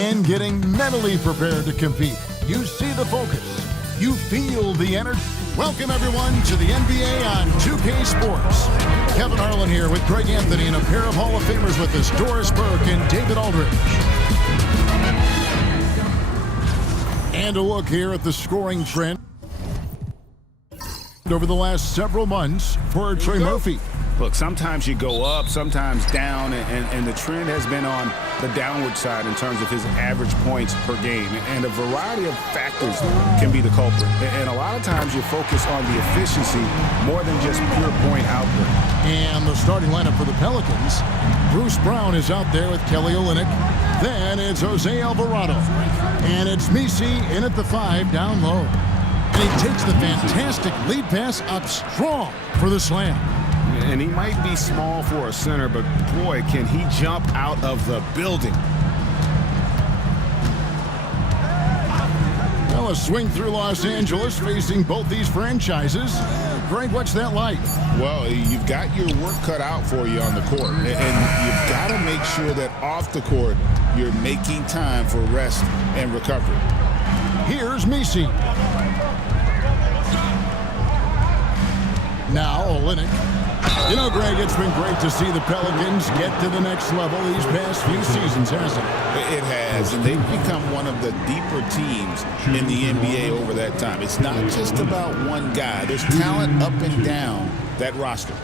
and getting mentally prepared to compete. You see the focus. You feel the energy. Welcome, everyone, to the NBA on 2K Sports. Kevin Harlan here with Greg Anthony and a pair of Hall of Famers with us, Doris Burke and David Aldridge. And a look here at the scoring trend over the last several months for Trey Murphy. Look, sometimes you go up, sometimes down, and the trend has been on the downward side in terms of his average points per game. And a variety of factors can be the culprit. And a lot of times you focus on the efficiency more than just pure point output. And the starting lineup for the Pelicans, Bruce Brown is out there with Kelly Olynyk. Then it's Jose Alvarado. And it's Misi in at the 5 down low. And he takes the fantastic lead pass up strong for the slam. And he might be small for a center, but boy, can he jump out of the building. Well, a swing through Los Angeles facing both these franchises. Greg, what's that like? Well, you've got your work cut out for you on the court, and you've got to make sure that off the court you're making time for rest and recovery. Here's Misi. Now Olynyk. You know, Greg, it's been great to see the Pelicans get to the next level these past few seasons, hasn't it? It has, and they've become one of the deeper teams in the NBA over that time. It's not just about one guy. There's talent up and down that roster.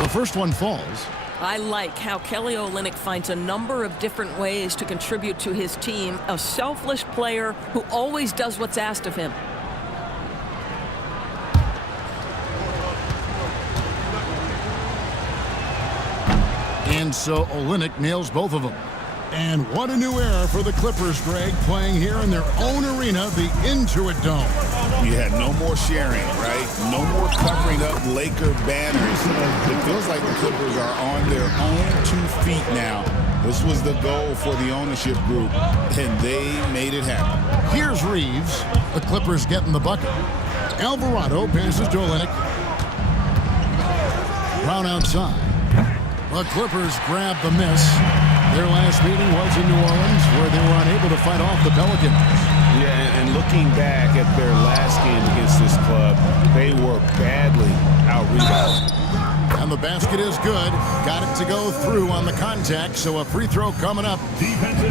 The first one falls. I like how Kelly Olynyk finds a number of different ways to contribute to his team, a selfless player who always does what's asked of him. And so Olynyk nails both of them. And what a new era for the Clippers, Greg, playing here in their own arena, the Intuit Dome. You had no more sharing, right? No more covering up Laker banners. It feels like the Clippers are on their own 2 feet now. This was the goal for the ownership group, and they made it happen. Here's Reeves. The Clippers getting the bucket. Alvarado passes to Olynyk. Brown outside. The Clippers grab the miss. Their last meeting was in New Orleans, where they were unable to fight off the Pelicans. Yeah, and looking back at their last game against this club, they were badly out-rebounded. And the basket is good. Got it to go through on the contact, so a free throw coming up.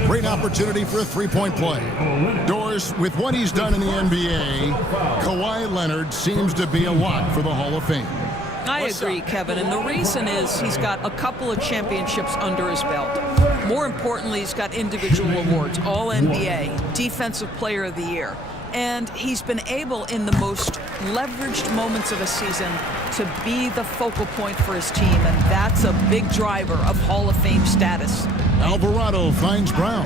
Great opportunity for a three-point play. Doris, with what he's done in the NBA, Kawhi Leonard seems to be a lock for the Hall of Fame. I agree, Kevin, and the reason is he's got a couple of championships under his belt. More importantly, he's got individual awards, All-NBA, Defensive Player of the Year. And he's been able, in the most leveraged moments of a season, to be the focal point for his team, and that's a big driver of Hall of Fame status. Alvarado finds Brown.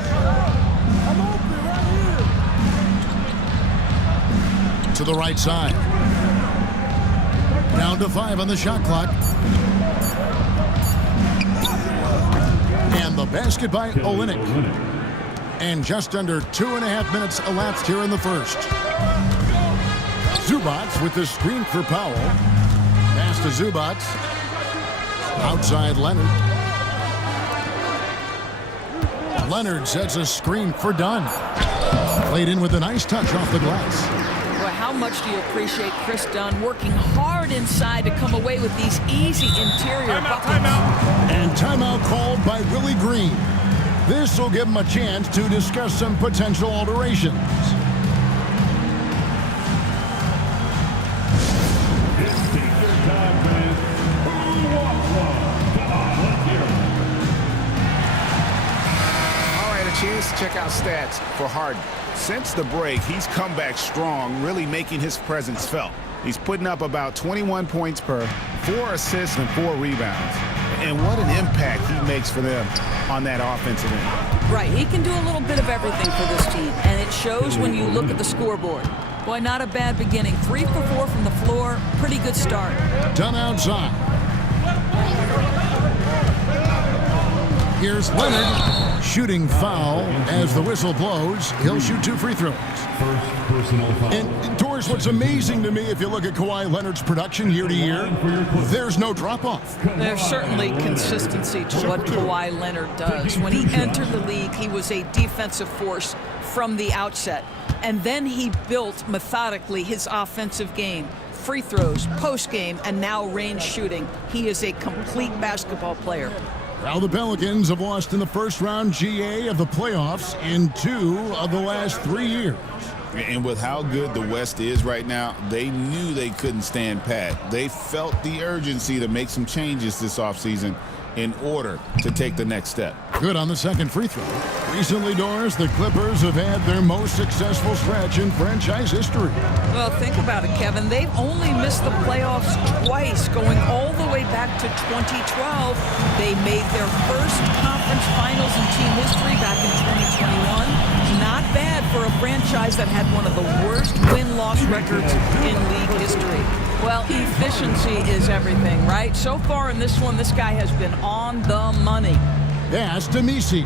To the right side. Down to 5 on the shot clock. And the basket by Olynyk. And just under 2.5 minutes elapsed here in the first. Zubac with the screen for Powell. Pass to Zubac. Outside Leonard. Leonard sets a screen for Dunn. Played in with a nice touch off the glass. How much do you appreciate Chris Dunn working hard inside to come away with these easy interior buckets? And timeout called by Willie Green. This will give him a chance to discuss some potential alterations. All right, a chance to check out stats for Harden. Since the break, he's come back strong, really making his presence felt. He's putting up about 21 points per, 4 assists and 4 rebounds. And what an impact he makes for them on that offensive end. Right, he can do a little bit of everything for this team, and it shows when you look at the scoreboard. Boy, not a bad beginning. 3 for 4 from the floor, pretty good start. Done outside. Here's Leonard. Shooting foul as the whistle blows. He'll shoot 2 free throws. First personal foul. And Doris, what's amazing to me, if you look at Kawhi Leonard's production year to year, there's no drop-off. There's certainly consistency to what Kawhi Leonard does. When he entered the league, he was a defensive force from the outset. And then he built methodically his offensive game. Free throws, post-game, and now range shooting. He is a complete basketball player. Now the Pelicans have lost in the first round GA of the playoffs in 2 of the last 3 years. And with how good the West is right now, they knew they couldn't stand pat. They felt the urgency to make some changes this offseason in order to take the next step. Good on the second free throw. Recently, Doris, the Clippers have had their most successful stretch in franchise history. Well, think about it, Kevin. They've only missed the playoffs twice, going all the way back to 2012. They made their first conference finals in team history back in 2021. Not bad for a franchise that had one of the worst win-loss records in league history. Well, efficiency is everything, right? So far in this one, this guy has been on the money. Pass to Misi.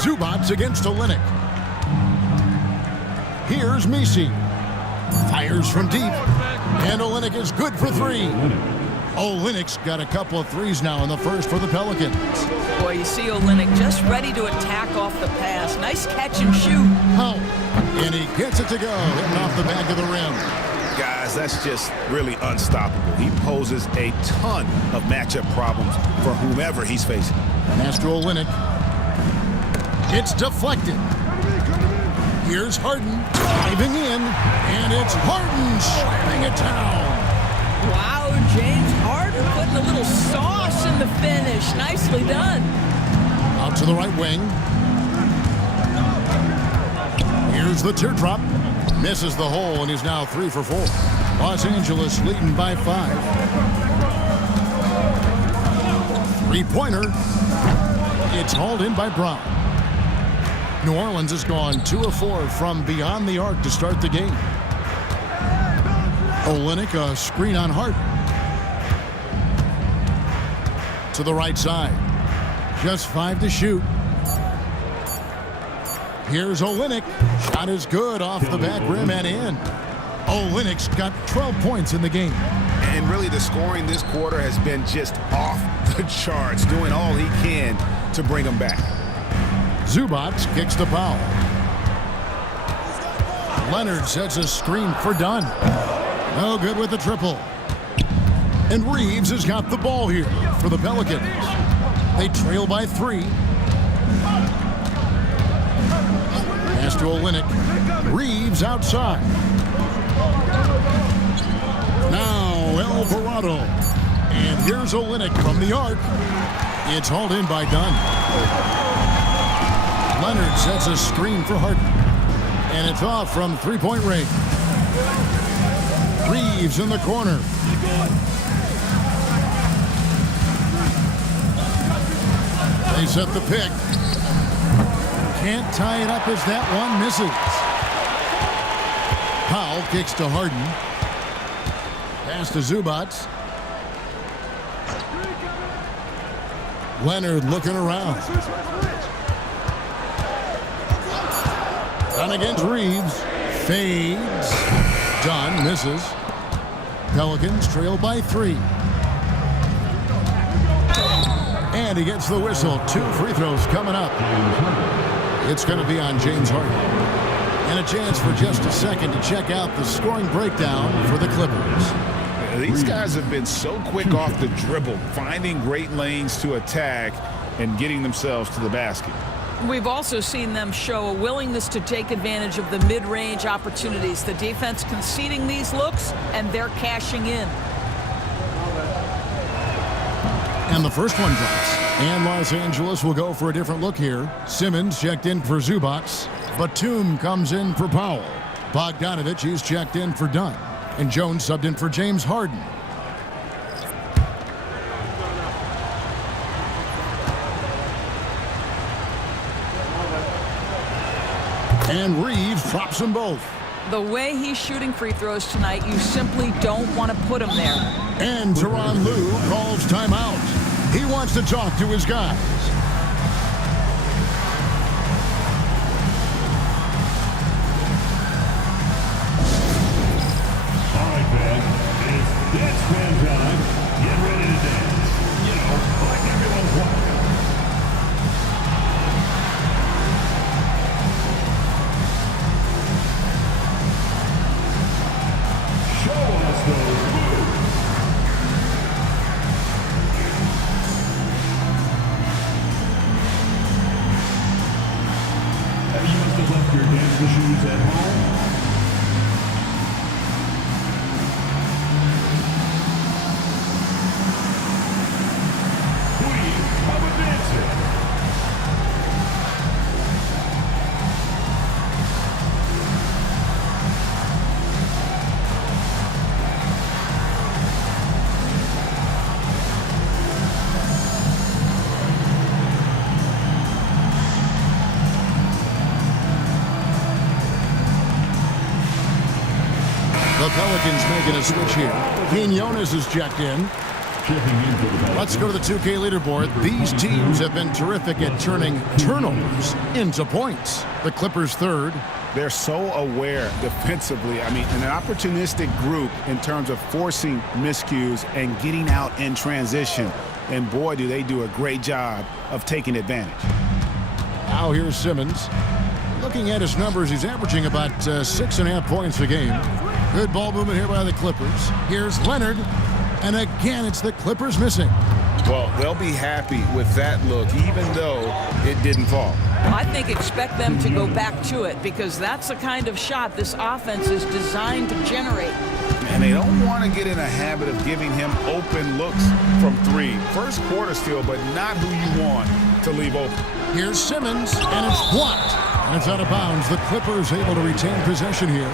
Zubats against Olynyk. Here's Misi. Fires from deep. And Olynyk is good for 3. Olynyk's got a couple of threes now in the first for the Pelicans. Boy, you see Olynyk just ready to attack off the pass. Nice catch and shoot. Oh, and he gets it to go, hitting off the back of the rim. Guys, that's just really unstoppable. He poses a ton of matchup problems for whomever he's facing. Pass to Olynyk. It's deflected. Here's Harden driving in, and it's Harden slamming it down. Wow, James Harden putting a little sauce in the finish. Nicely done. Out to the right wing. Here's the teardrop. Misses the hole, and he's now 3 for 4. Los Angeles leading by 5. Three-pointer. It's hauled in by Brown. New Orleans has gone 2 of 4 from beyond the arc to start the game. Olynyk, a screen on Harden. To the right side. Just 5 to shoot. Here's Olynyk. Shot is good off the back rim and in. Olynyk's got 12 points in the game. And really the scoring this quarter has been just off the charts, doing all he can to bring them back. Zubats kicks to Powell. Leonard sets a screen for Dunn. No good with the triple. And Reeves has got the ball here for the Pelicans. They trail by 3. Pass to Olynyk. Reeves outside. Now Alvarado. And here's Olynyk from the arc. It's hauled in by Dunn. Leonard sets a screen for Harden. And it's off from 3-point range. Reeves in the corner. They set the pick. Can't tie it up as that one misses. Powell kicks to Harden. Pass to Zubats. Leonard looking around. Dunn against Reeves. Fades. Dunn misses. Pelicans trail by 3. And he gets the whistle. 2 free throws coming up. It's going to be on James Harden. And a chance for just a second to check out the scoring breakdown for the Clippers. These guys have been so quick off the dribble, finding great lanes to attack and getting themselves to the basket. We've also seen them show a willingness to take advantage of the mid-range opportunities. The defense conceding these looks, and they're cashing in. And the first one drops. And Los Angeles will go for a different look here. Simmons checked in for Zubats. Batum comes in for Powell. Bogdanovich, he's checked in for Dunn. And Jones subbed in for James Harden. And Reeves drops them both. The way he's shooting free throws tonight, you simply don't want to put him there. And Tyronn Lue calls timeout. He wants to talk to his guys. All right, man. It's dance band time. Get ready to dance. You know, like everyone's watching. Show us those moves. You must have left your dancing shoes at home. We have a dancer. The Pelicans making a switch here. Quinones is checked in. Let's go to the 2K leaderboard. These teams have been terrific at turning turnovers into points. The Clippers third. They're so aware defensively. I mean, an opportunistic group in terms of forcing miscues and getting out in transition. And boy, do they do a great job of taking advantage. Now here's Simmons. Looking at his numbers, he's averaging about 6.5 points a game. Good ball movement here by the Clippers. Here's Leonard. And again, it's the Clippers missing. Well, they'll be happy with that look, even though it didn't fall. I think expect them to go back to it because that's the kind of shot this offense is designed to generate. And they don't want to get in a habit of giving him open looks from three. First quarter still, but not who you want to leave open. Here's Simmons, and it's blocked. And it's out of bounds. The Clippers able to retain possession here.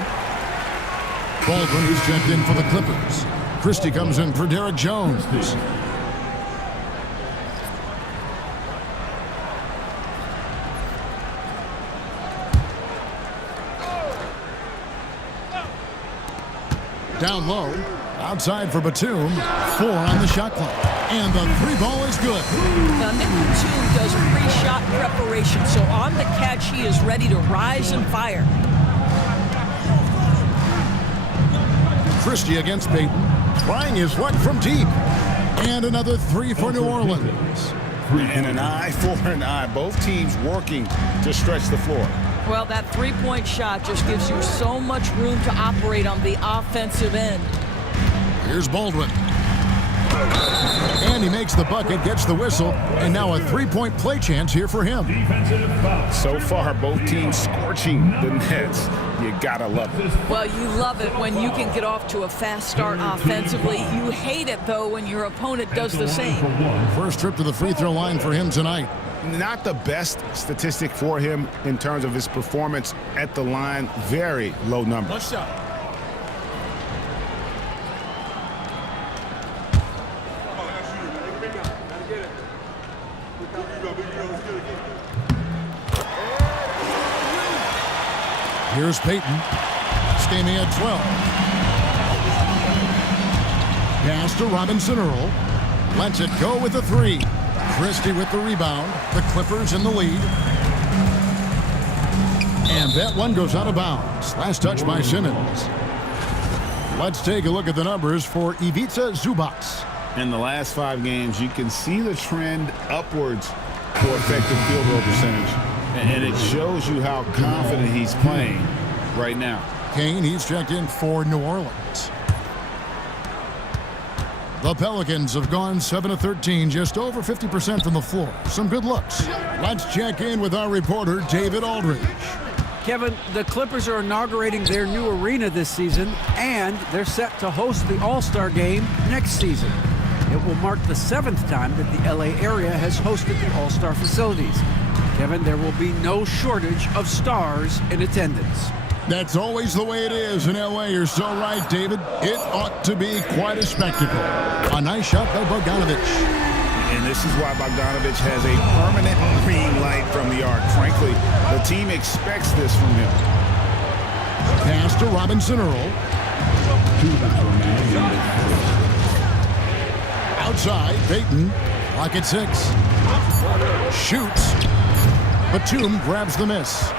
Baldwin is checked in for the Clippers. Christie comes in for Derek Jones. Down low, outside for Batum. 4 on the shot clock. And the three ball is good. Now, Nick Batum does pre-shot preparation, so on the catch, he is ready to rise and fire. Christie against Payton. Trying his luck from deep. And another three for New Orleans. And an eye for an eye. Both teams working to stretch the floor. Well, that three-point shot just gives you so much room to operate on the offensive end. Here's Baldwin. And he makes the bucket, gets the whistle, and now a three-point play chance here for him. So far, both teams scorching the Nets. You gotta love it. Well, you love it when you can get off to a fast start offensively. You hate it, though, when your opponent does the same. First trip to the free throw line for him tonight. Not the best statistic for him in terms of his performance at the line. Very low number. Here's Payton. Stamey at 12. Pass to Robinson Earl. Lets it go with a three. Christie with the rebound. The Clippers in the lead. And that one goes out of bounds. Last touch by Simmons. Let's take a look at the numbers for Ivica Zubac. In the last 5 games, you can see the trend upwards for effective field goal percentage. And it shows you how confident he's playing right now. Kane, he's checked in for New Orleans. The Pelicans have gone 7 of 13, just over 50% from the floor. Some good looks. Let's check in with our reporter, David Aldridge. Kevin, the Clippers are inaugurating their new arena this season, and they're set to host the All-Star Game next season. It will mark the 7th time that the LA area has hosted the All-Star facilities. Kevin, there will be no shortage of stars in attendance. That's always the way it is in LA. You're so right, David. It ought to be quite a spectacle. A nice shot by Bogdanovic. And this is why Bogdanovic has a permanent green light from the arc. Frankly, the team expects this from him. Pass to Robinson Earl. Outside, Payton. Clock at 6. Shoots. Batum grabs the miss.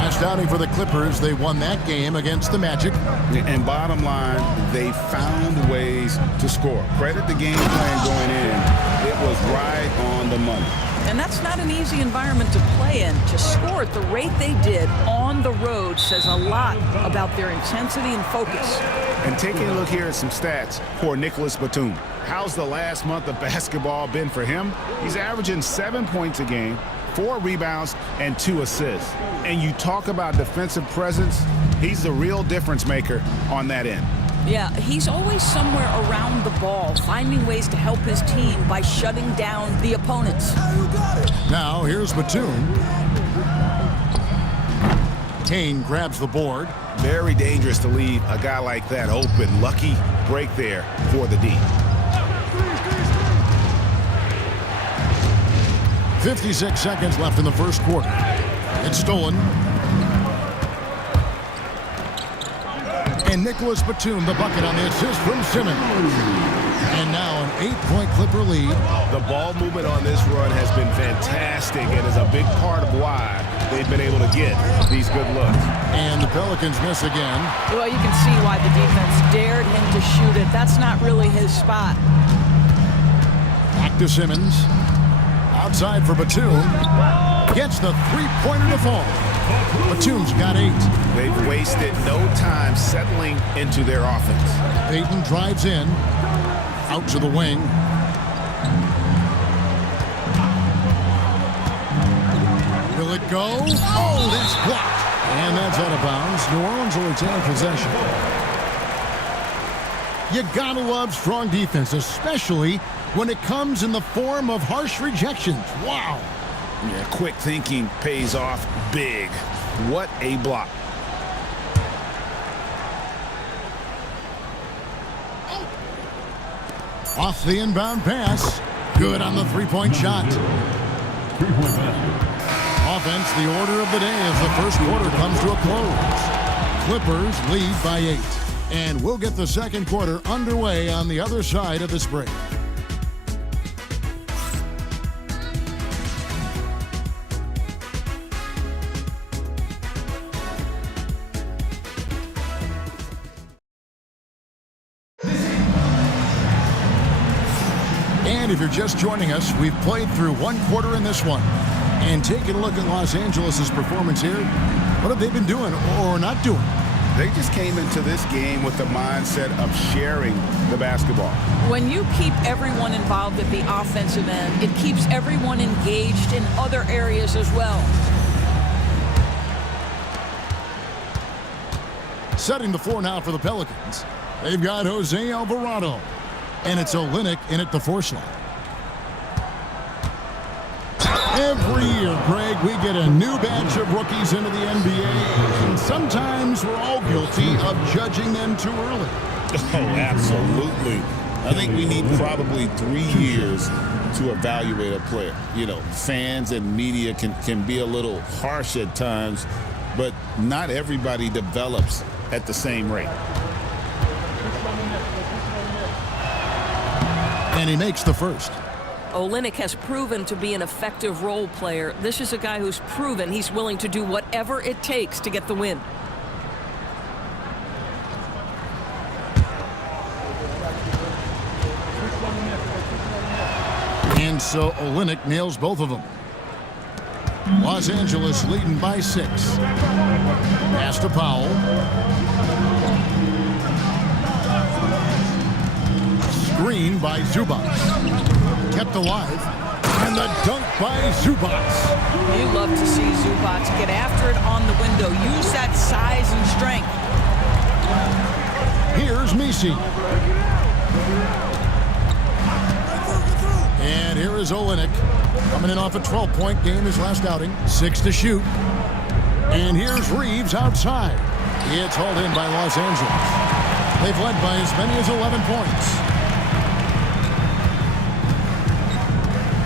Last outing for the Clippers, they won that game against the Magic. And bottom line, they found ways to score. Credit the game plan going in. It was right on the money. And that's not an easy environment to play in. To score at the rate they did on the road says a lot about their intensity and focus. And taking a look here at some stats for Nicholas Batum. How's the last month of basketball been for him? He's averaging 7 points a game, 4 rebounds, and 2 assists. And you talk about defensive presence, he's the real difference maker on that end. Yeah, he's always somewhere around the ball, finding ways to help his team by shutting down the opponents. Now, here's Batum. Kane grabs the board. Very dangerous to leave a guy like that open. Lucky break there for the D. 56 seconds left in the first quarter. It's stolen. And Nicholas Batum, the bucket on the assist from Simmons. And now an 8-point Clipper lead. The ball movement on this run has been fantastic and is a big part of why they've been able to get these good looks. And the Pelicans miss again. Well, you can see why the defense dared him to shoot it. That's not really his spot. Back to Simmons. Outside for Batum. Gets the three-pointer to fall. Batum's got 8. They've wasted no time settling into their offense. Payton drives in. Out to the wing. Will it go? Oh, that's blocked. And that's out of bounds. New Orleans will retain possession. You gotta love strong defense, especially when it comes in the form of harsh rejections. Wow. Yeah, quick thinking pays off big. What a block. Off the inbound pass. Good on the three-point shot. Offense, the order of the day as the first quarter comes to a close. Clippers lead by 8. And we'll get the second quarter underway on the other side of this break. And if you're just joining us, we've played through one quarter in this one. And taking a look at Los Angeles' performance here, what have they been doing or not doing? They just came into this game with the mindset of sharing the basketball. When you keep everyone involved at the offensive end, it keeps everyone engaged in other areas as well. Setting the floor now for the Pelicans. They've got Jose Alvarado. And it's Olynyk in at the 4 slot. Every year, Greg, we get a new batch of rookies into the NBA, and sometimes we're all guilty of judging them too early. Oh, absolutely. I think we need probably 3 years to evaluate a player. You know, fans and media can be a little harsh at times, but not everybody develops at the same rate. And he makes the first. Olynyk has proven to be an effective role player. This is a guy who's proven he's willing to do whatever it takes to get the win. And so Olynyk nails both of them. Los Angeles leading by 6. Pass to Powell. Screen by Zubac. Kept alive. And the dunk by Zubac. You love to see Zubac get after it on the window. Use that size and strength. Here's Messi. And here is Olynyk. Coming in off a 12-point game his last outing. 6 to shoot. And here's Reeves outside. It's hauled in by Los Angeles. They've led by as many as 11 points.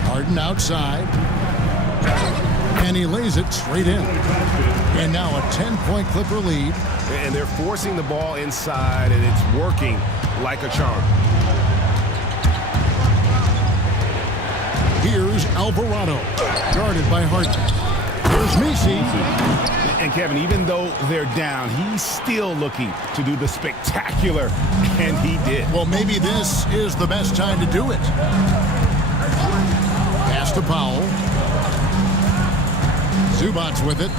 Harden outside. And he lays it straight in. And now a 10-point Clipper lead. And they're forcing the ball inside, and it's working like a charm. Here's Alvarado, guarded by Hart. Here's Messi. And Kevin, even though they're down, he's still looking to do the spectacular, and he did. Well, maybe this is the best time to do it. Pass to Powell. Zubac's with it.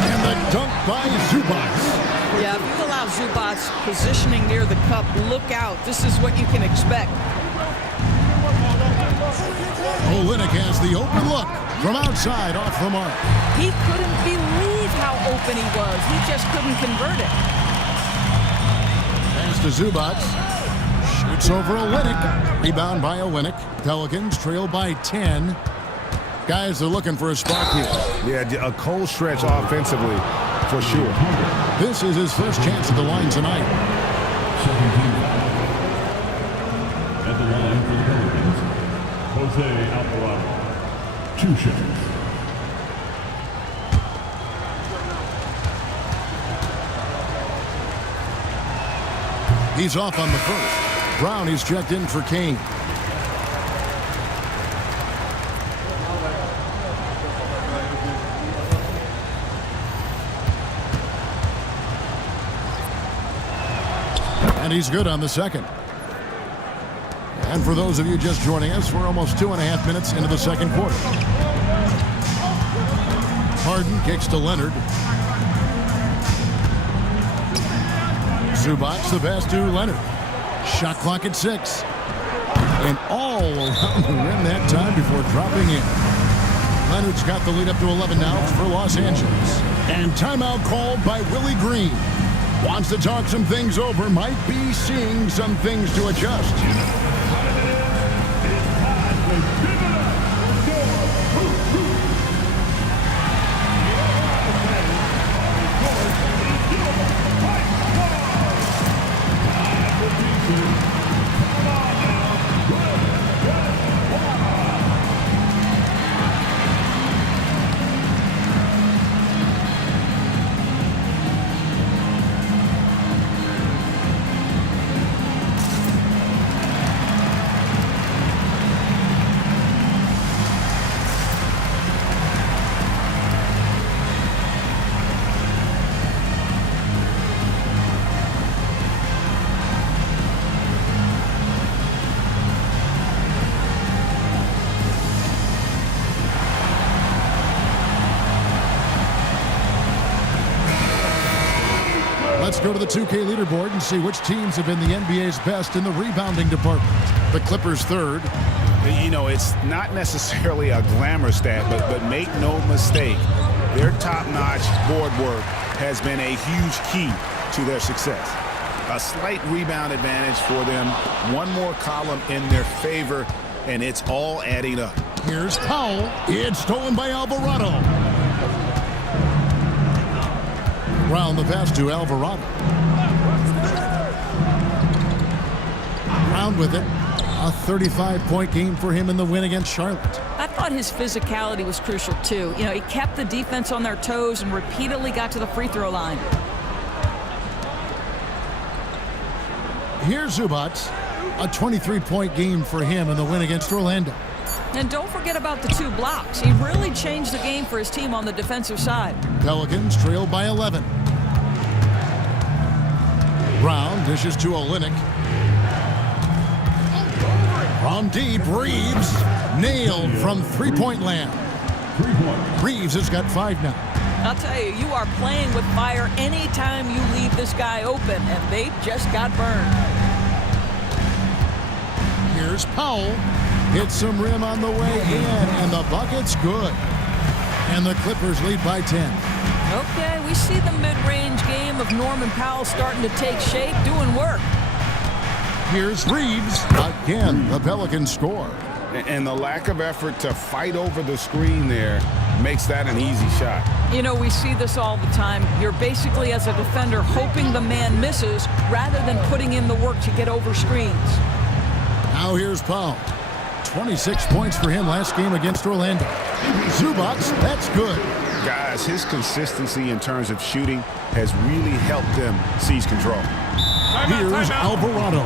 And the dunk by Zubac. Yeah, if you allow Zubac's positioning near the cup, look out. This is what you can expect. Olynyk has the open look from outside off the mark. He couldn't believe how open he was. He just couldn't convert it. Pass to Zubac. Shoots over Olynyk. Rebound by Olynyk. Pelicans trail by 10. Guys are looking for a spark here. Yeah, a cold stretch offensively, for sure. This is his first chance at the line tonight. At the line for the Pelicans, Jose Alvarado. 2 shots. He's off on the first. Brown is checked in for Kane. And he's good on the second. And for those of you just joining us, we're almost 2.5 minutes into the second quarter. Harden kicks to Leonard. Zubac the pass to Leonard. Shot clock at 6. And all around the rim that time before dropping in. Leonard's got the lead up to 11 now for Los Angeles. And timeout called by Willie Green. Wants to talk some things over, might be seeing some things to adjust. Let's go to the 2K leaderboard and see which teams have been the NBA's best in the rebounding department. The Clippers third. You know, it's not necessarily a glamour stat, but make no mistake, their top-notch board work has been a huge key to their success. A slight rebound advantage for them, one more column in their favor, and it's all adding up. Here's Powell. It's stolen by Alvarado. Brown the pass to Alvarado. Brown with it. A 35-point game for him in the win against Charlotte. I thought his physicality was crucial, too. You know, he kept the defense on their toes and repeatedly got to the free throw line. Here's Zubac. A 23-point game for him in the win against Orlando. And don't forget about the 2 blocks. He really changed the game for his team on the defensive side. Pelicans trail by 11. Brown dishes to Olynyk. From deep, Reeves nailed from three-point land. Reeves has got 5 now. I'll tell you, you are playing with fire anytime you leave this guy open, and they just got burned. Here's Powell. Hits some rim on the way in, and the bucket's good. And the Clippers lead by 10. Okay, we see the mid-range game of Norman Powell starting to take shape, doing work. Here's Reeves. Again, the Pelicans score. And the lack of effort to fight over the screen there makes that an easy shot. You know, we see this all the time. You're basically, as a defender, hoping the man misses rather than putting in the work to get over screens. Now here's Powell. 26 points for him last game against Orlando. Zubac, that's good. Guys, his consistency in terms of shooting has really helped them seize control. Here's Alvarado.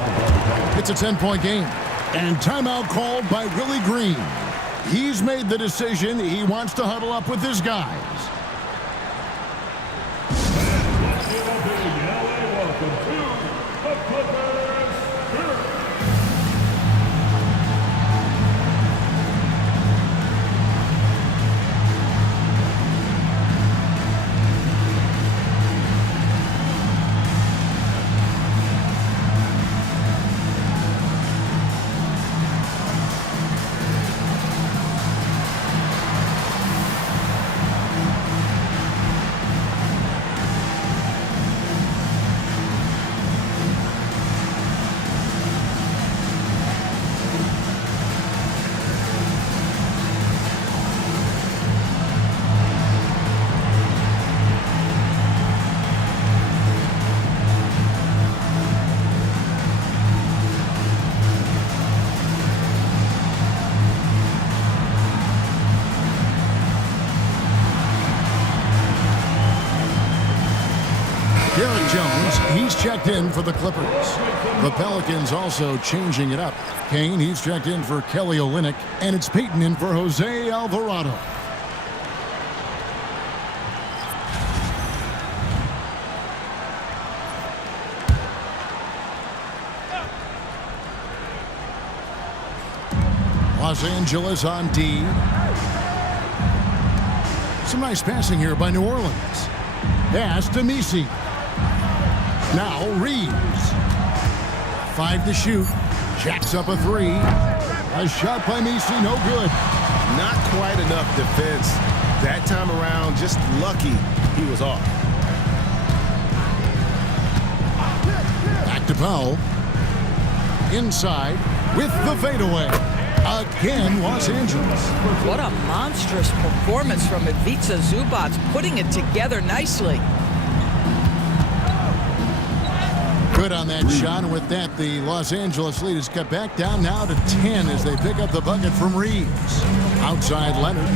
It's a 10-point game. And timeout called by Willie Green. He's made the decision. He wants to huddle up with his guys. Let's give a big LA welcome to the Clippers. Derek Jones, he's checked in for the Clippers. The Pelicans also changing it up. Kane, he's checked in for Kelly Olynyk, and it's Peyton in for Jose Alvarado. Los Angeles on D. Some nice passing here by New Orleans. Pass to Messi. Now Reeves. 5 to shoot. Jacks up a 3. A shot by Messi, no good. Not quite enough defense. That time around, just lucky he was off. Back to Powell. Inside with the fadeaway. Again, Los Angeles. What a monstrous performance from Ivica Zubac, putting it together nicely. Good on that shot, and with that, the Los Angeles lead is cut back down now to 10 as they pick up the bucket from Reeves. Outside Leonard.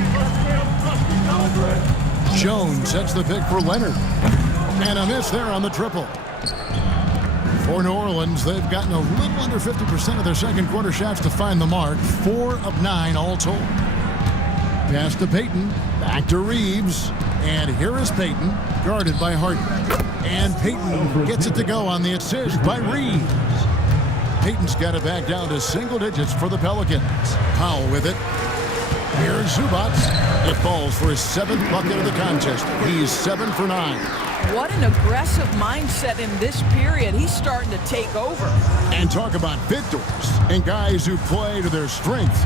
Jones sets the pick for Leonard. And a miss there on the triple. For New Orleans, they've gotten a little under 50% of their second quarter shots to find the mark. 4 of 9 all told. Pass to Peyton. Back to Reeves. And here is Peyton, guarded by Harden. And Peyton gets it to go on the assist by Reeves. Peyton's got it back down to single digits for the Pelicans. Powell with it. Here's Zubac. It falls for his 7th bucket of the contest. He's 7 for 9. What an aggressive mindset in this period. He's starting to take over. And talk about victors and guys who play to their strengths.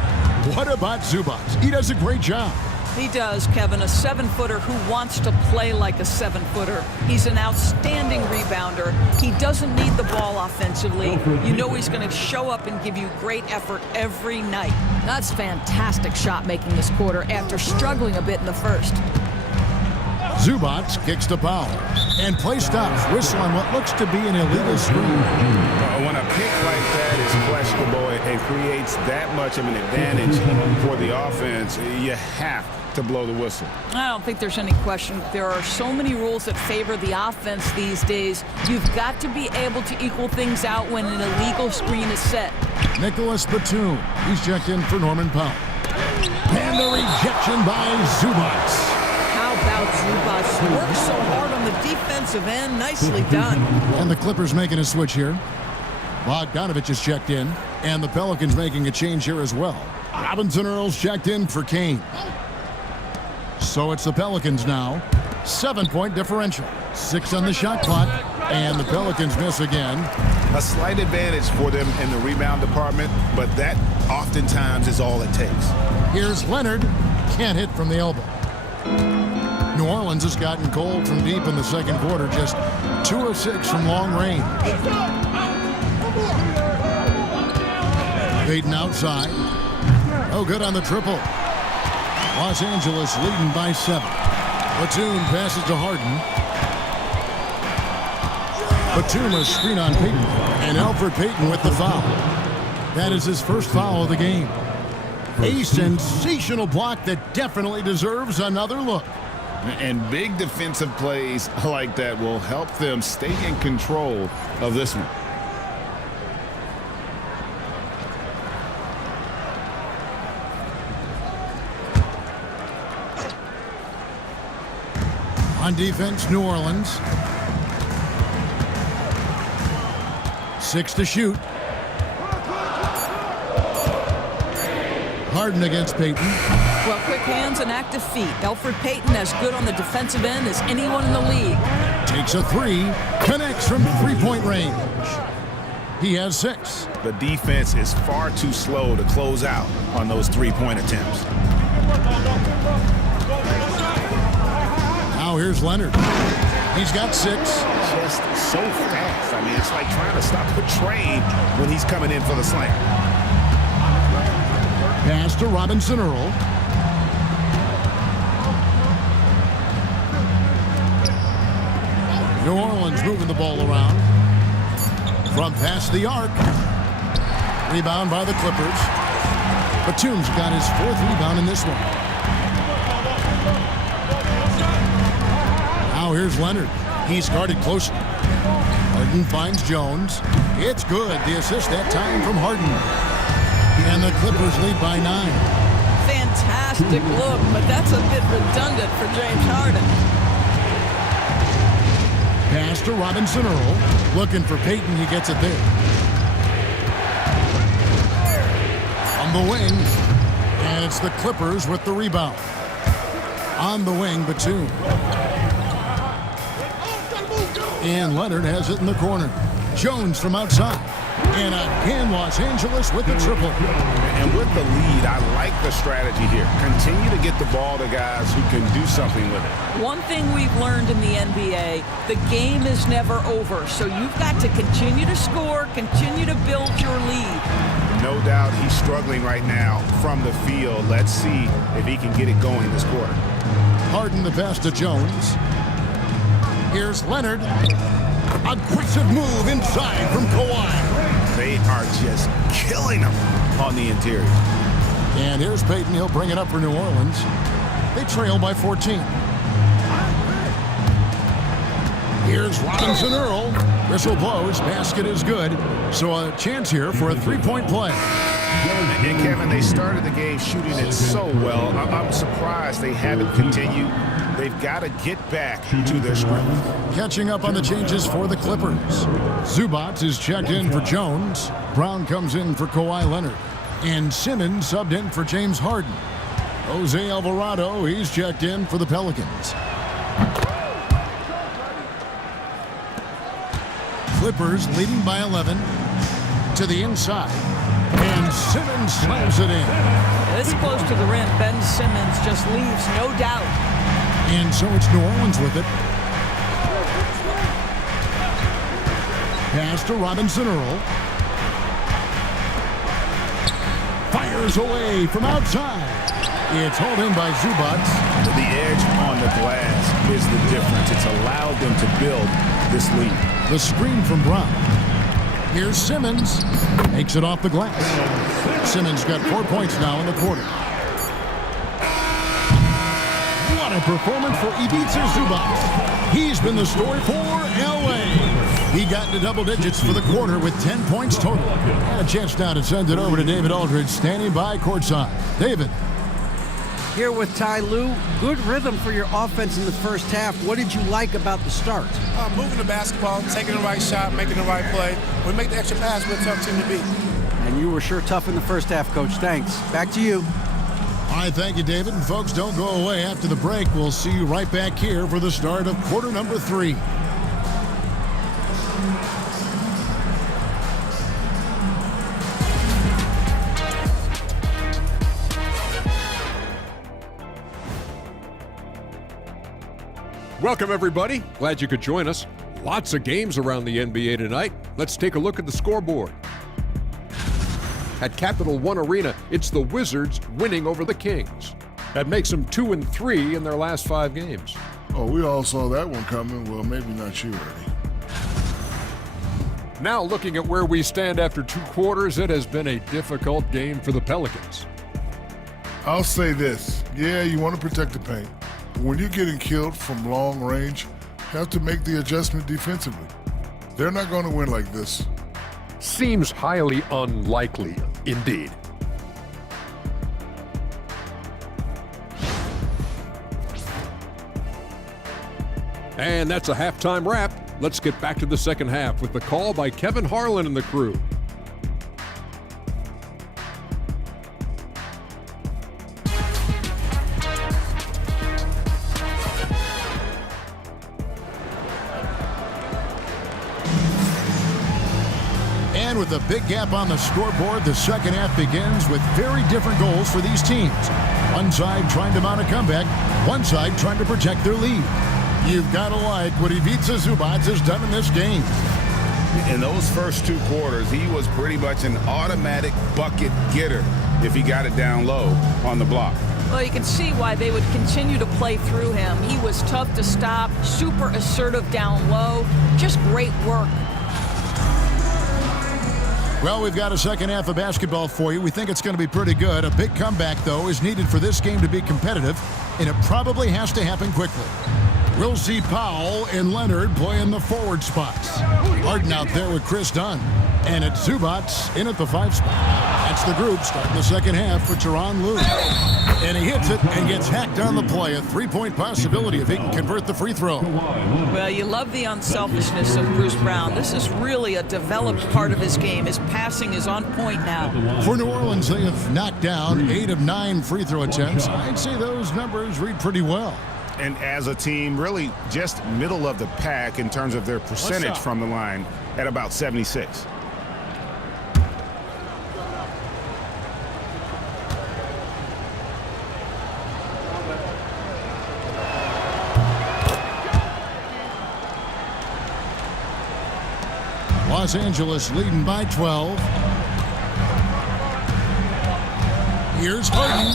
What about Zubac? He does a great job. He does, Kevin, a 7-footer who wants to play like a 7-footer. He's an outstanding rebounder. He doesn't need the ball offensively. You know he's going to show up and give you great effort every night. That's fantastic shot making this quarter after struggling a bit in the first. Zubac kicks to Powell. And play stops. Whistle on what looks to be an illegal screen. When a pick like that is questionable and creates that much of an advantage for the offense, you have to blow the whistle. I don't think there's any question. There are so many rules that favor the offense these days. You've got to be able to equal things out when an illegal screen is set. Nicholas Batum. He's checked in for Norman Powell. And the rejection by Zubac. How about Zubac? Works so hard on the defensive end. Nicely done. And the Clippers making a switch here. Bogdanovich is checked in. And the Pelicans making a change here as well. Robinson Earls checked in for Kane. So it's the Pelicans now. 7-point differential. 6 on the shot clock. And the Pelicans miss again. A slight advantage for them in the rebound department, but that oftentimes is all it takes. Here's Leonard. Can't hit from the elbow. New Orleans has gotten cold from deep in the second quarter. Just 2 of 6 from long range. Peyton outside. Oh, good on the triple. Los Angeles leading by 7. Batum passes to Harden. Batum a screen on Peyton. And Elfrid Payton with the foul. That is his first foul of the game. A sensational block that definitely deserves another look. And big defensive plays like that will help them stay in control of this one. On defense, New Orleans. 6 to shoot. Harden against Payton. Well, quick hands and active feet. Elfrid Payton as good on the defensive end as anyone in the league. Takes a 3. Connects from three-point range. He has 6. The defense is far too slow to close out on those three-point attempts. Now here's Leonard. He's got 6. Just so fast. I mean, it's like trying to stop a train when he's coming in for the slam. Pass to Robinson Earl. New Orleans moving the ball around. From past the arc. Rebound by the Clippers. Batum's got his 4th rebound in this one. Now here's Leonard. He's guarded closely. Harden finds Jones. It's good. The assist that time from Harden. And the Clippers lead by 9. Fantastic look, but that's a bit redundant for James Harden. Pass to Robinson Earl. Looking for Payton. He gets it there. On the wing. And it's the Clippers with the rebound. On the wing, Batum. And Leonard has it in the corner. Jones from outside. And again, Los Angeles with the triple. And with the lead, I like the strategy here. Continue to get the ball to guys who can do something with it. One thing we've learned in the NBA, the game is never over. So you've got to continue to score, continue to build your lead. No doubt he's struggling right now from the field. Let's see if he can get it going this quarter. Harden the pass to Jones. Here's Leonard. Aggressive move inside from Kawhi. They are just killing him on the interior. And here's Payton. He'll bring it up for New Orleans. They trail by 14. Here's Robinson Earl. Whistle blows. Basket is good. So a chance here for a three-point play. And Kevin, they started the game shooting it so well. I'm surprised they haven't continued. They've got to get back to their strength. Catching up on the changes for the Clippers. Zubac is checked in for Jones. Brown comes in for Kawhi Leonard. And Simmons subbed in for James Harden. Jose Alvarado, he's checked in for the Pelicans. Clippers leading by 11 to the inside. And Simmons slams it in. This close to the rim, Ben Simmons just leaves no doubt. And so it's New Orleans with it. Pass to Robinson Earl. Fires away from outside. It's hauled in by Zubac. The edge on the glass is the difference. It's allowed them to build this lead. The screen from Brown. Here's Simmons. Makes it off the glass. Simmons got 4 points now in the quarter. What a performance for Ivica Zubac. He's been the story for L.A. He got into double digits for the quarter with 10 points total. And a chance now to send it over to David Aldridge, standing by courtside. David. Here with Ty Lue. Good rhythm for your offense in the first half. What did you like about the start? Moving the basketball, taking the right shot, making the right play. When we make the extra pass, we're a tough team to beat. And you were sure tough in the first half, Coach. Thanks. Back to you. All right, thank you, David. And folks, don't go away. After the break, we'll see you right back here for the start of quarter number 3. Welcome, everybody. Glad you could join us. Lots of games around the NBA tonight. Let's take a look at the scoreboard. At Capital One Arena, it's the Wizards winning over the Kings. That makes them 2-3 in their last 5 games. Oh, we all saw that one coming. Well, maybe not you, Ernie. Now looking at where we stand after 2 quarters, it has been a difficult game for the Pelicans. I'll say this. Yeah, you want to protect the paint. But when you're getting killed from long range, you have to make the adjustment defensively. They're not going to win like this. Seems highly unlikely indeed. And that's a halftime wrap. Let's get back to the second half with the call by Kevin Harlan and the crew. And with a big gap on the scoreboard, the second half begins with very different goals for these teams. One side trying to mount a comeback, one side trying to protect their lead. You've got to like what Ivica Zubac has done in this game. In those first 2 quarters, he was pretty much an automatic bucket getter if he got it down low on the block. Well, you can see why they would continue to play through him. He was tough to stop, super assertive down low, just great work. Well, we've got a second half of basketball for you. We think it's going to be pretty good. A big comeback, though, is needed for this game to be competitive, and it probably has to happen quickly. We'll see Powell and Leonard play in the forward spots. Harden out there with Chris Dunn. And it's Zubac in at the 5 spot. That's the group starting the second half for Tyronn Lue. And he hits it and gets hacked on the play. A 3-point possibility if he can convert the free throw. Well, you love the unselfishness of Bruce Brown. This is really a developed part of his game. His passing is on point now. For New Orleans, they have knocked down 8 of 9 free throw attempts. I'd say those numbers read pretty well. And as a team, really just middle of the pack in terms of their percentage from the line at about 76. Los Angeles leading by 12. Here's Harden.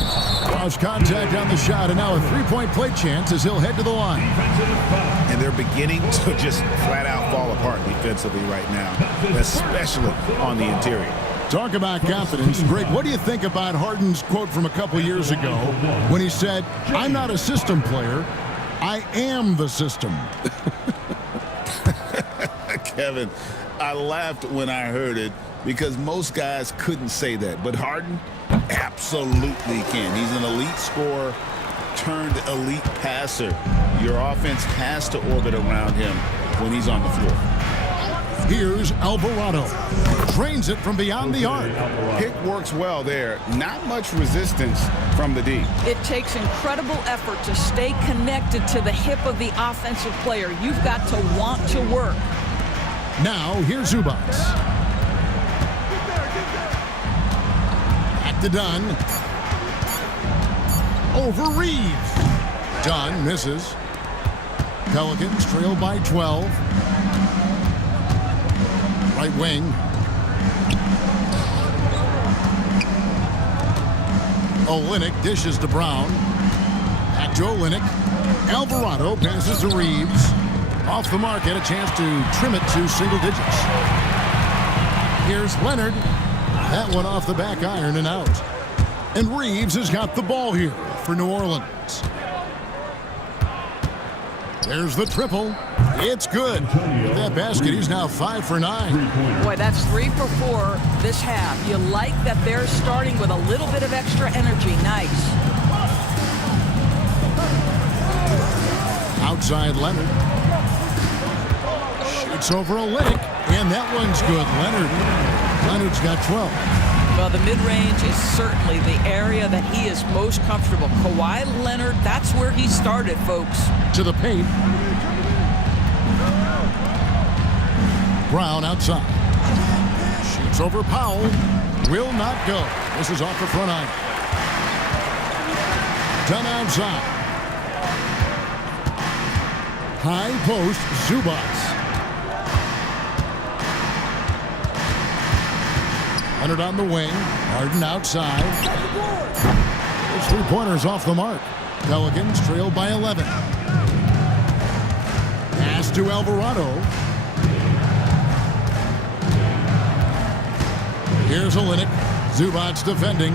Lost contact on the shot, and now a 3-point play chance as he'll head to the line. And they're beginning to just flat out fall apart defensively right now, especially on the interior. Talk about confidence. Greg, what do you think about Harden's quote from a couple years ago when he said, "I'm not a system player, I am the system"? Kevin, I laughed when I heard it because most guys couldn't say that. But Harden absolutely can. He's an elite scorer turned elite passer. Your offense has to orbit around him when he's on the floor. Here's Alvarado. Drains it from beyond the arc. Pick works well there. Not much resistance from the D. It takes incredible effort to stay connected to the hip of the offensive player. You've got to want to work. Now, here's Zubac. Back to Dunn. Over Reeves. Dunn misses. Pelicans trail by 12. Right wing. Olynyk dishes to Brown. Back to Olynyk. Alvarado passes to Reeves. Off the mark, had a chance to trim it to single digits. Here's Leonard. That one off the back iron and out. And Reeves has got the ball here for New Orleans. There's the triple. It's good. With that basket, he's now 5 for 9. Boy, that's 3 for 4 this half. You like that they're starting with a little bit of extra energy. Nice. Outside Leonard. Shoots over Olynyk, and that one's good. Leonard's got 12. Well, the mid-range is certainly the area that he is most comfortable. Kawhi Leonard, that's where he started, folks. To the paint. Brown outside. Shoots over Powell. Will not go. This is off the front iron. Done outside. High post, Zubac. Leonard on the wing. Harden outside. Those three-pointers off the mark. Pelicans trail by 11. Pass to Alvarado. Here's Olynyk. Zubac defending.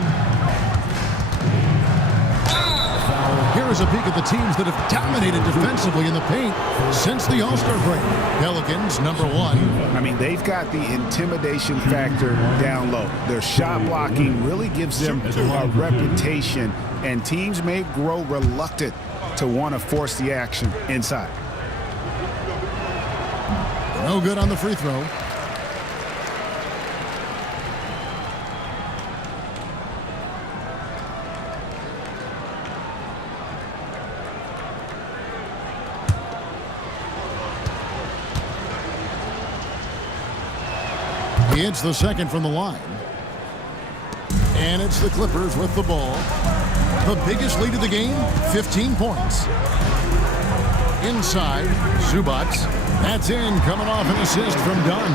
here's a peek at the teams that have dominated defensively in the paint since the All-Star break. Pelicans, number 1. I mean, they've got the intimidation factor down low. Their shot blocking really gives them a reputation, and teams may grow reluctant to want to force the action inside. No good on the free throw. He hits the second from the line. And it's the Clippers with the ball. The biggest lead of the game, 15 points. Inside, Zubac. That's in, coming off an assist from Dunn.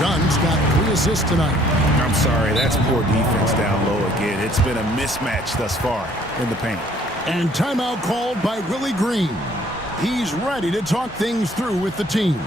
Dunn's got 3 assists tonight. I'm sorry, that's poor defense down low again. It's been a mismatch thus far in the paint. And timeout called by Willie Green. He's ready to talk things through with the team.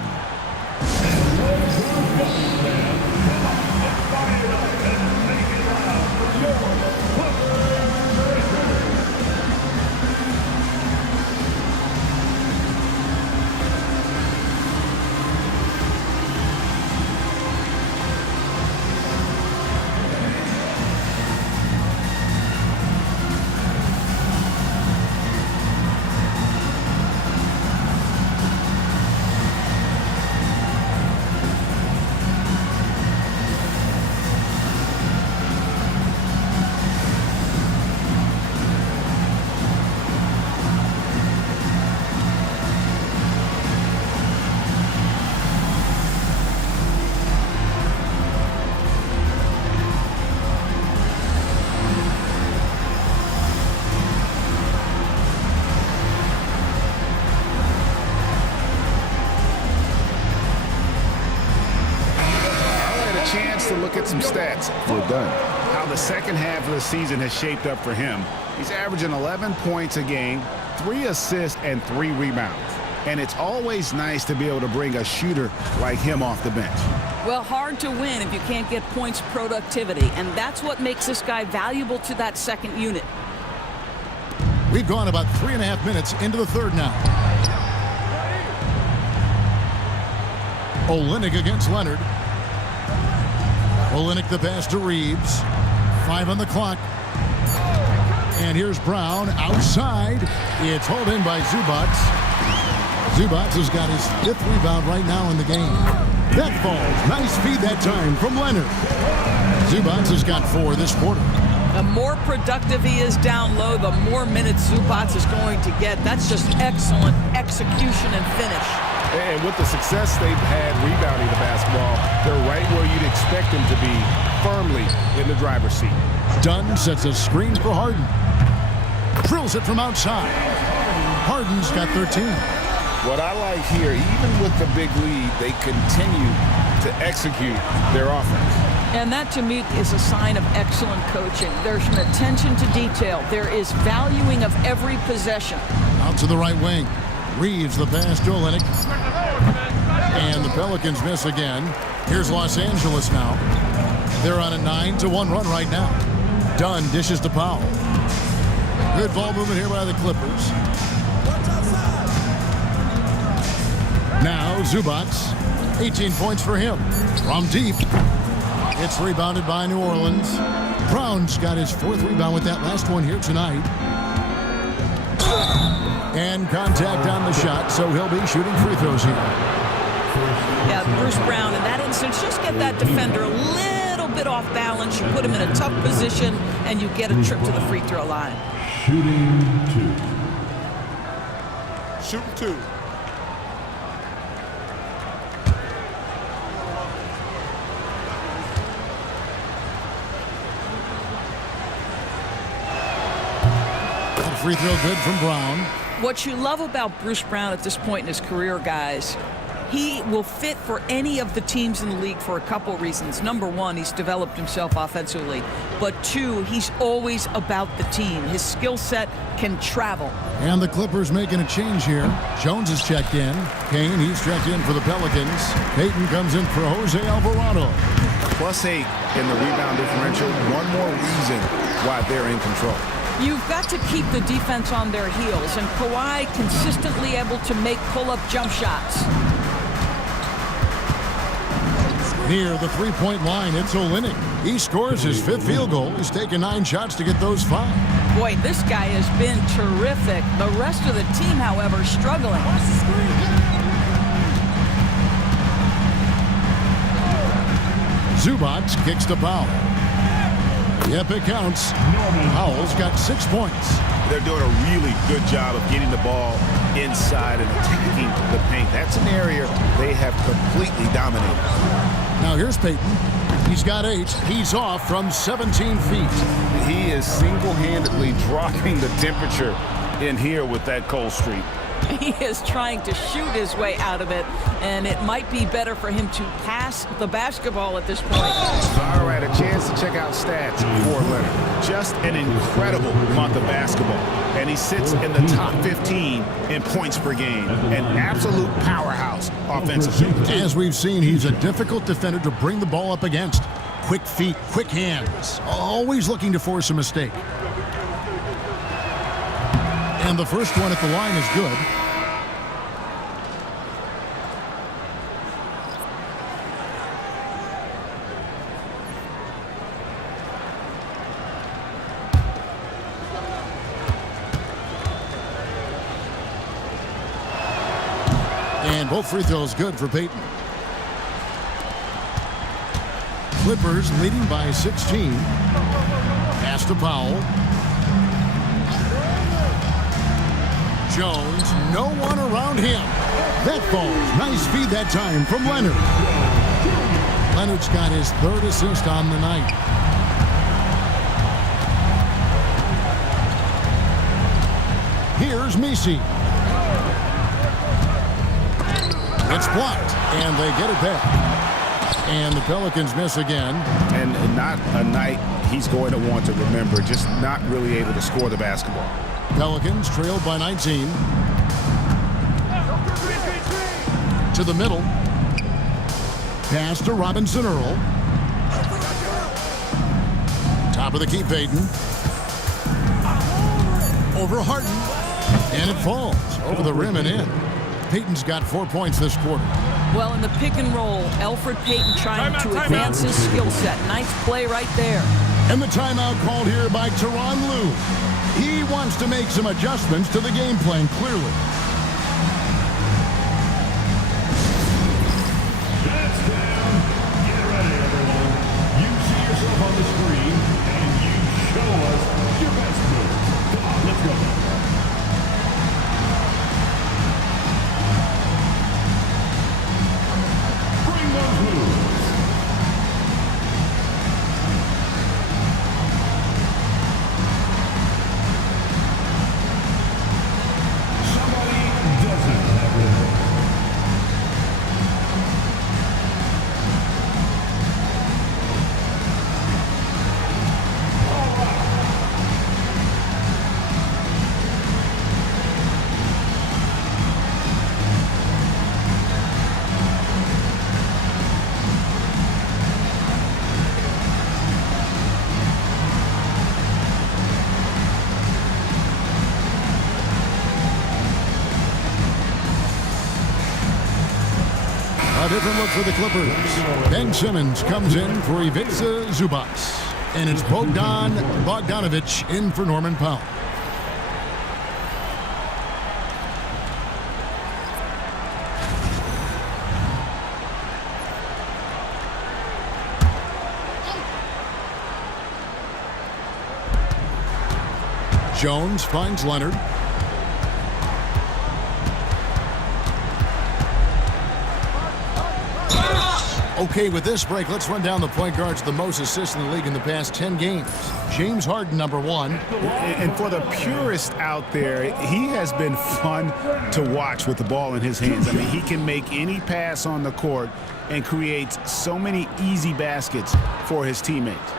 To look at some stats for Dunn. How the second half of the season has shaped up for him. He's averaging 11 points a game, 3 assists, and 3 rebounds. And it's always nice to be able to bring a shooter like him off the bench. Well, hard to win if you can't get points productivity, and that's what makes this guy valuable to that second unit. We've gone about 3.5 minutes into the third now. Olynyk against Leonard. Olynyk the pass to Reeves. 5 on the clock. And here's Brown outside. It's hauled in by Zubac. Zubac has got his 5th rebound right now in the game. That falls. Nice feed that time from Leonard. Zubac has got 4 this quarter. The more productive he is down low, the more minutes Zubac is going to get. That's just excellent execution and finish. And with the success they've had rebounding the basketball, they're right where you'd expect them to be, firmly in the driver's seat. Dunn sets a screen for Harden. Drills it from outside. Harden's got 13. What I like here, even with the big lead, they continue to execute their offense. And that, to me, is a sign of excellent coaching. There's an attention to detail. There is valuing of every possession. Out to the right wing. Reeves the pass to Olynyk. And the Pelicans miss again. Here's Los Angeles now. They're on a 9-1 run right now. Dunn dishes to Powell. Good ball movement here by the Clippers. Now Zubac. 18 points for him. From deep. It's rebounded by New Orleans. Brown's got his 4th rebound with that last one here tonight. And contact on the shot, so he'll be shooting free throws here. Yeah, Bruce Brown, in that instance, just get that defender a little bit off balance. You put him in a tough position, and you get a trip to the free throw line. Shooting 2. Shooting 2. Free throw good from Brown. What you love about Bruce Brown at this point in his career, guys, he will fit for any of the teams in the league for a couple reasons. Number 1, he's developed himself offensively. But 2, he's always about the team. His skill set can travel. And the Clippers making a change here. Jones is checked in. Kane, he's checked in for the Pelicans. Payton comes in for Jose Alvarado. +8 in the rebound differential. One more reason why they're in control. You've got to keep the defense on their heels, and Kawhi consistently able to make pull-up jump shots. Near the three-point line, it's Olynyk. He scores his 5th field goal. He's taken 9 shots to get those 5. Boy, this guy has been terrific. The rest of the team, however, struggling. Zubac kicks to Powell. Yep, it counts. Powell's got 6 points. They're doing a really good job of getting the ball inside and attacking the paint. That's an area they have completely dominated. Now here's Payton. He's got 8. He's off from 17 feet. He is single-handedly dropping the temperature in here with that cold streak. He is trying to shoot his way out of it, and it might be better for him to pass the basketball at this point. All right, a chance to check out stats for Leonard. Just an incredible month of basketball, and he sits in the top 15 in points per game. An absolute powerhouse offensively. As we've seen, he's a difficult defender to bring the ball up against. Quick feet, quick hands, always looking to force a mistake. And the first one at the line is good. And both free throws good for Payton. Clippers leading by 16. Pass to Powell. Jones, no one around him. That falls. Nice feed that time from Leonard. Leonard's got his 3rd assist on the night. Here's Messi. It's blocked, and they get it back. And the Pelicans miss again. And not a night he's going to want to remember, just not really able to score the basketball. Pelicans trailed by 19. To the middle. Pass to Robinson Earl. Top of the key, Payton. Over Harden. And it falls over the rim and in. Payton's got 4 points this quarter. Well, in the pick and roll, Elfrid Payton trying to advance his skill set. Nice play right there. And the timeout called here by Tyronn Lue. He wants to make some adjustments to the game plan, clearly. That's down. Get ready, everyone. You see yourself on the screen, and you show us your best moves. Come on, let's go. Bring those moves. A different look for the Clippers. Ben Simmons comes in for Ivica Zubac. And it's Bogdan Bogdanovic in for Norman Powell. Jones finds Leonard. Okay, with this break, let's run down the point guards, the most assists in the league in the past 10 games. James Harden, #1. And for the purist out there, he has been fun to watch with the ball in his hands. I mean, he can make any pass on the court and creates so many easy baskets for his teammates.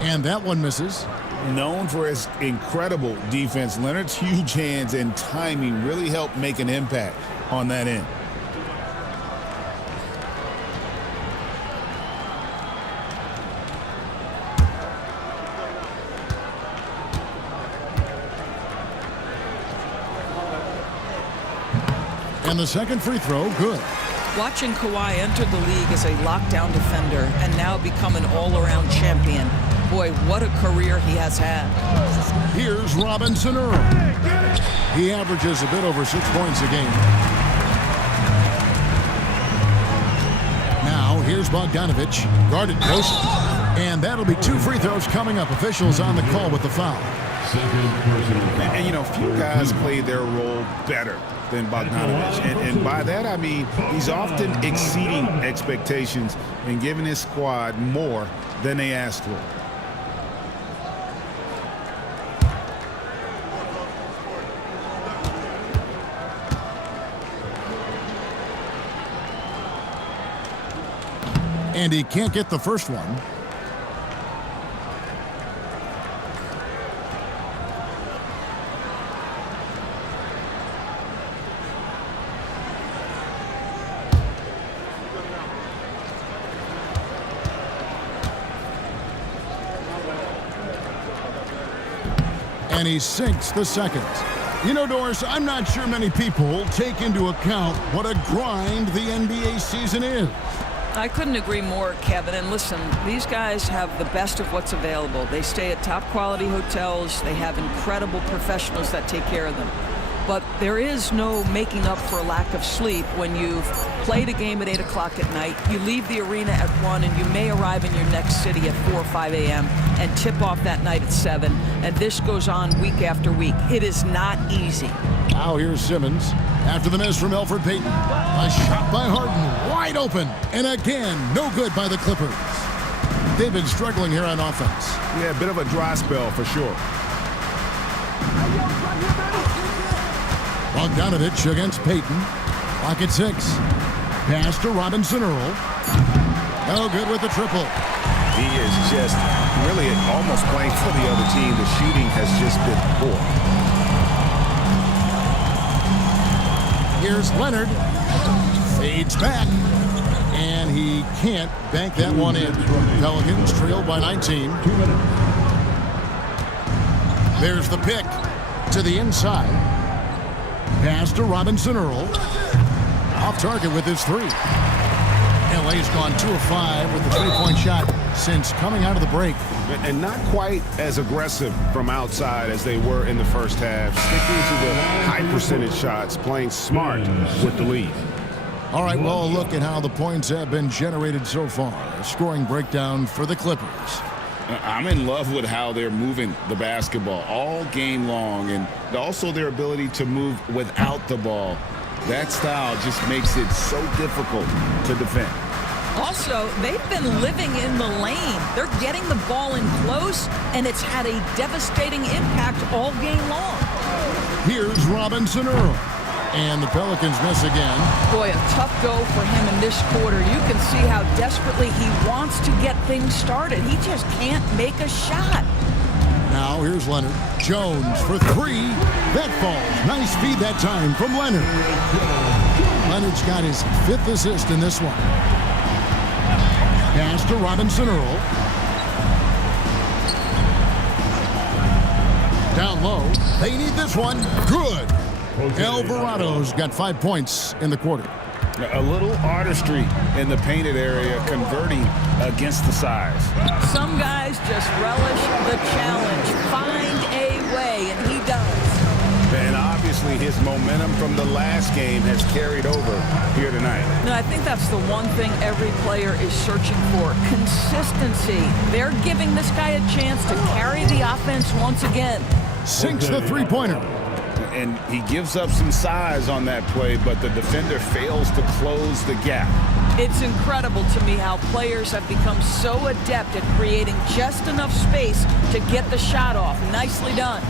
And that one misses. Known for his incredible defense, Leonard's huge hands and timing really helped make an impact on that end. And the second free throw, good. Watching Kawhi enter the league as a lockdown defender and now become an all-around champion. Boy, what a career he has had. Here's Robinson Earl. He averages a bit over 6 points a game. Now, here's Bogdanovich, guarded closely. And that'll be 2 free throws coming up. Officials on the call with the foul. And you know, few guys play their role better than Bogdanovich. And by that, I mean he's often exceeding expectations and giving his squad more than they asked for. And he can't get the first one. And he sinks the second. You know, Doris, I'm not sure many people take into account what a grind the NBA season is. I couldn't agree more, Kevin. And listen, these guys have the best of what's available. They stay at top quality hotels. They have incredible professionals that take care of them. But there is no making up for a lack of sleep when you've played a game at 8 o'clock at night, you leave the arena at 1, and you may arrive in your next city at 4 or 5 a.m. and tip off that night at 7. And this goes on week after week. It is not easy. Now here's Simmons. After the miss from Elfrid Payton. A shot by Harden, wide open. And again, no good by the Clippers. They've been struggling here on offense. Yeah, a bit of a dry spell for sure. Bogdanovich against Payton. Clock at 6. Pass to Robinson Earl. No good with the triple. He is just really almost playing for the other team. The shooting has just been poor. Here's Leonard. Fades back. And he can't bank that one in. Pelicans trailed by 19. There's the pick to the inside. Pass to Robinson Earl. Off target with his 3. LA's gone 2 of 5 with the 3-point shot since coming out of the break. And not quite as aggressive from outside as they were in the first half. Sticking to the high percentage shots, playing smart with the lead. All right, well, a look at how the points have been generated so far. A scoring breakdown for the Clippers. I'm in love with how they're moving the basketball all game long, and also their ability to move without the ball. That style just makes it so difficult to defend. Also, they've been living in the lane. They're getting the ball in close, and it's had a devastating impact all game long. Here's Robinson Earl. And the Pelicans miss again. Boy, a tough go for him in this quarter. You can see how desperately he wants to get things started. He just can't make a shot. Now here's Leonard. Jones for 3. That falls. Nice feed that time from Leonard. Leonard's got his 5th assist in this one. Pass to Robinson Earl. Down low. They need this one. Good. Alvarado's got 5 points in the quarter. A little artistry in the painted area, converting against the size. Some guys just relish the challenge. Find a way, and he does. And obviously his momentum from the last game has carried over here tonight. No, I think that's the one thing every player is searching for. Consistency. They're giving this guy a chance to carry the offense once again. Sinks the three-pointer. And he gives up some size on that play, but the defender fails to close the gap. It's incredible to me how players have become so adept at creating just enough space to get the shot off. Nicely done.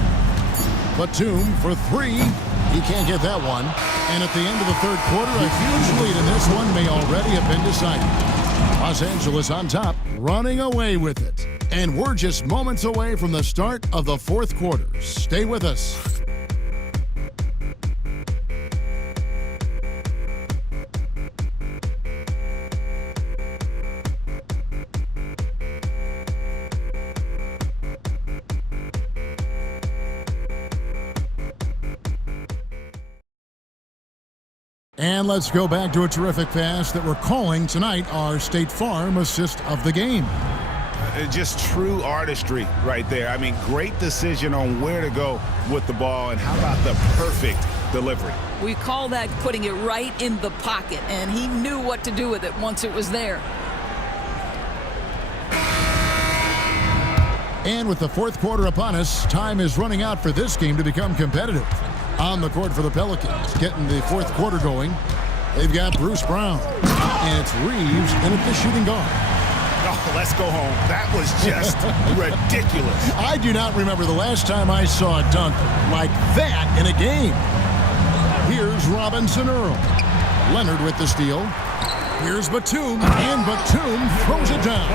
Batum for 3. He can't get that one. And at the end of the third quarter, a huge lead in this one may already have been decided. Los Angeles on top, running away with it. And we're just moments away from the start of the fourth quarter. Stay with us. And let's go back to a terrific pass that we're calling tonight our State Farm assist of the game. Just true artistry right there. I mean, great decision on where to go with the ball, and how about the perfect delivery? We call that putting it right in the pocket, and he knew what to do with it once it was there. And with the fourth quarter upon us, time is running out for this game to become competitive. On the court for the Pelicans, getting the fourth quarter going, they've got Bruce Brown, and it's Reeves in at the shooting guard. Oh, let's go home. That was just ridiculous. I do not remember the last time I saw a dunk like that in a game. Here's Robinson Earl. Leonard with the steal. Here's Batum, and Batum throws it down.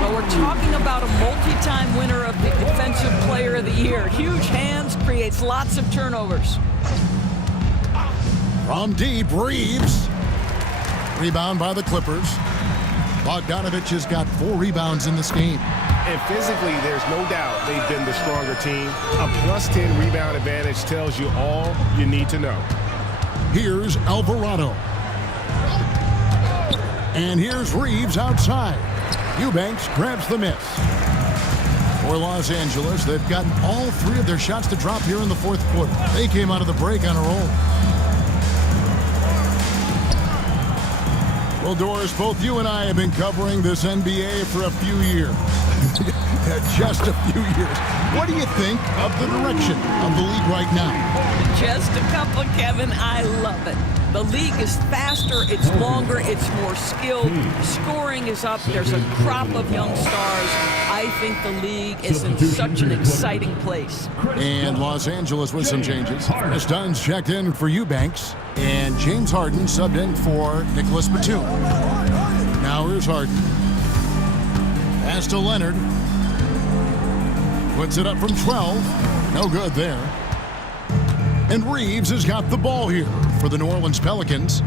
Well, we're talking about a multi-time winner of the Defensive Player of the Year. Huge hands, creates lots of turnovers. From deep, Reeves. Rebound by the Clippers. Bogdanovich has got 4 rebounds in this game. And physically, there's no doubt they've been the stronger team. A +10 rebound advantage tells you all you need to know. Here's Alvarado. And here's Reeves outside. Eubanks grabs the miss. For Los Angeles, they've gotten all 3 of their shots to drop here in the fourth quarter. They came out of the break on a roll. Well, Doris, both you and I have been covering this NBA for a few years. Just a few years. What do you think of the direction of the league right now? Just a couple, Kevin. I love it. The league is faster, it's longer, it's more skilled. Scoring is up. There's a crop of young stars. I think the league is in such an exciting place. And Los Angeles with some changes. Chris Dunn's checked in for Eubanks, and James Harden subbed in for Nicholas Batum. Now here's Harden. Pass to Leonard. Puts it up from 12. No good there. And Reeves has got the ball here for the New Orleans Pelicans.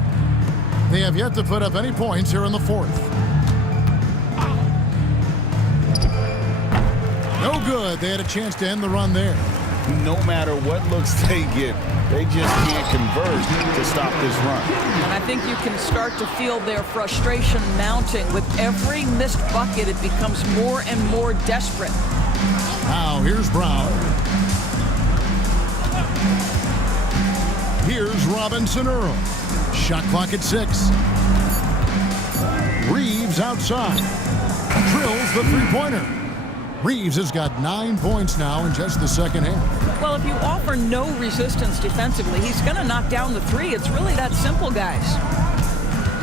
They have yet to put up any points here in the fourth. No good. They had a chance to end the run there. No matter what looks they get, they just can't convert to stop this run. And I think you can start to feel their frustration mounting. With every missed bucket, it becomes more and more desperate. Now here's Brown. Here's Robinson Earl. Shot clock at 6. Reeves outside. Drills the three-pointer. Reeves has got 9 points now in just the second half. Well, if you offer no resistance defensively, he's going to knock down the 3. It's really that simple, guys.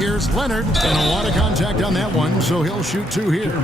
Here's Leonard, and a lot of contact on that one, so he'll shoot 2 here.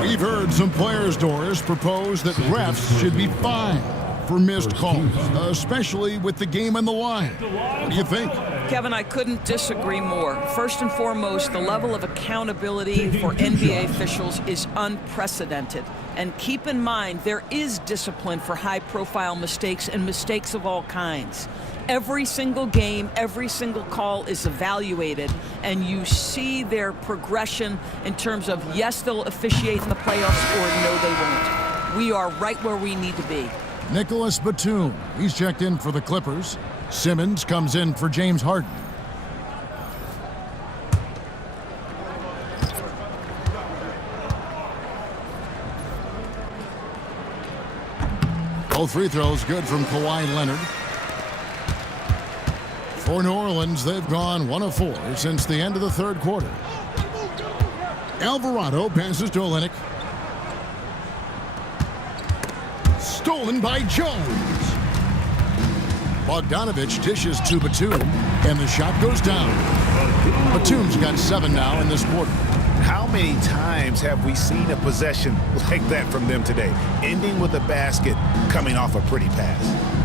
We've heard some players, Doris, propose that refs should be fined for missed calls, especially with the game on the line. What do you think? Kevin, I couldn't disagree more. First and foremost, the level of accountability for NBA officials is unprecedented. And keep in mind, there is discipline for high-profile mistakes and mistakes of all kinds. Every single game, every single call is evaluated, and you see their progression in terms of, yes, they'll officiate in the playoffs, or no, they won't. We are right where we need to be. Nicholas Batum, he's checked in for the Clippers. Simmons comes in for James Harden. Both free throws good from Kawhi Leonard. For New Orleans, they've gone 1 of 4 since the end of the third quarter. Alvarado passes to Olynyk. Stolen by Jones. Bogdanovich dishes to Batum, and the shot goes down. Batum's got 7 now in this quarter. How many times have we seen a possession like that from them today, ending with a basket coming off a pretty pass?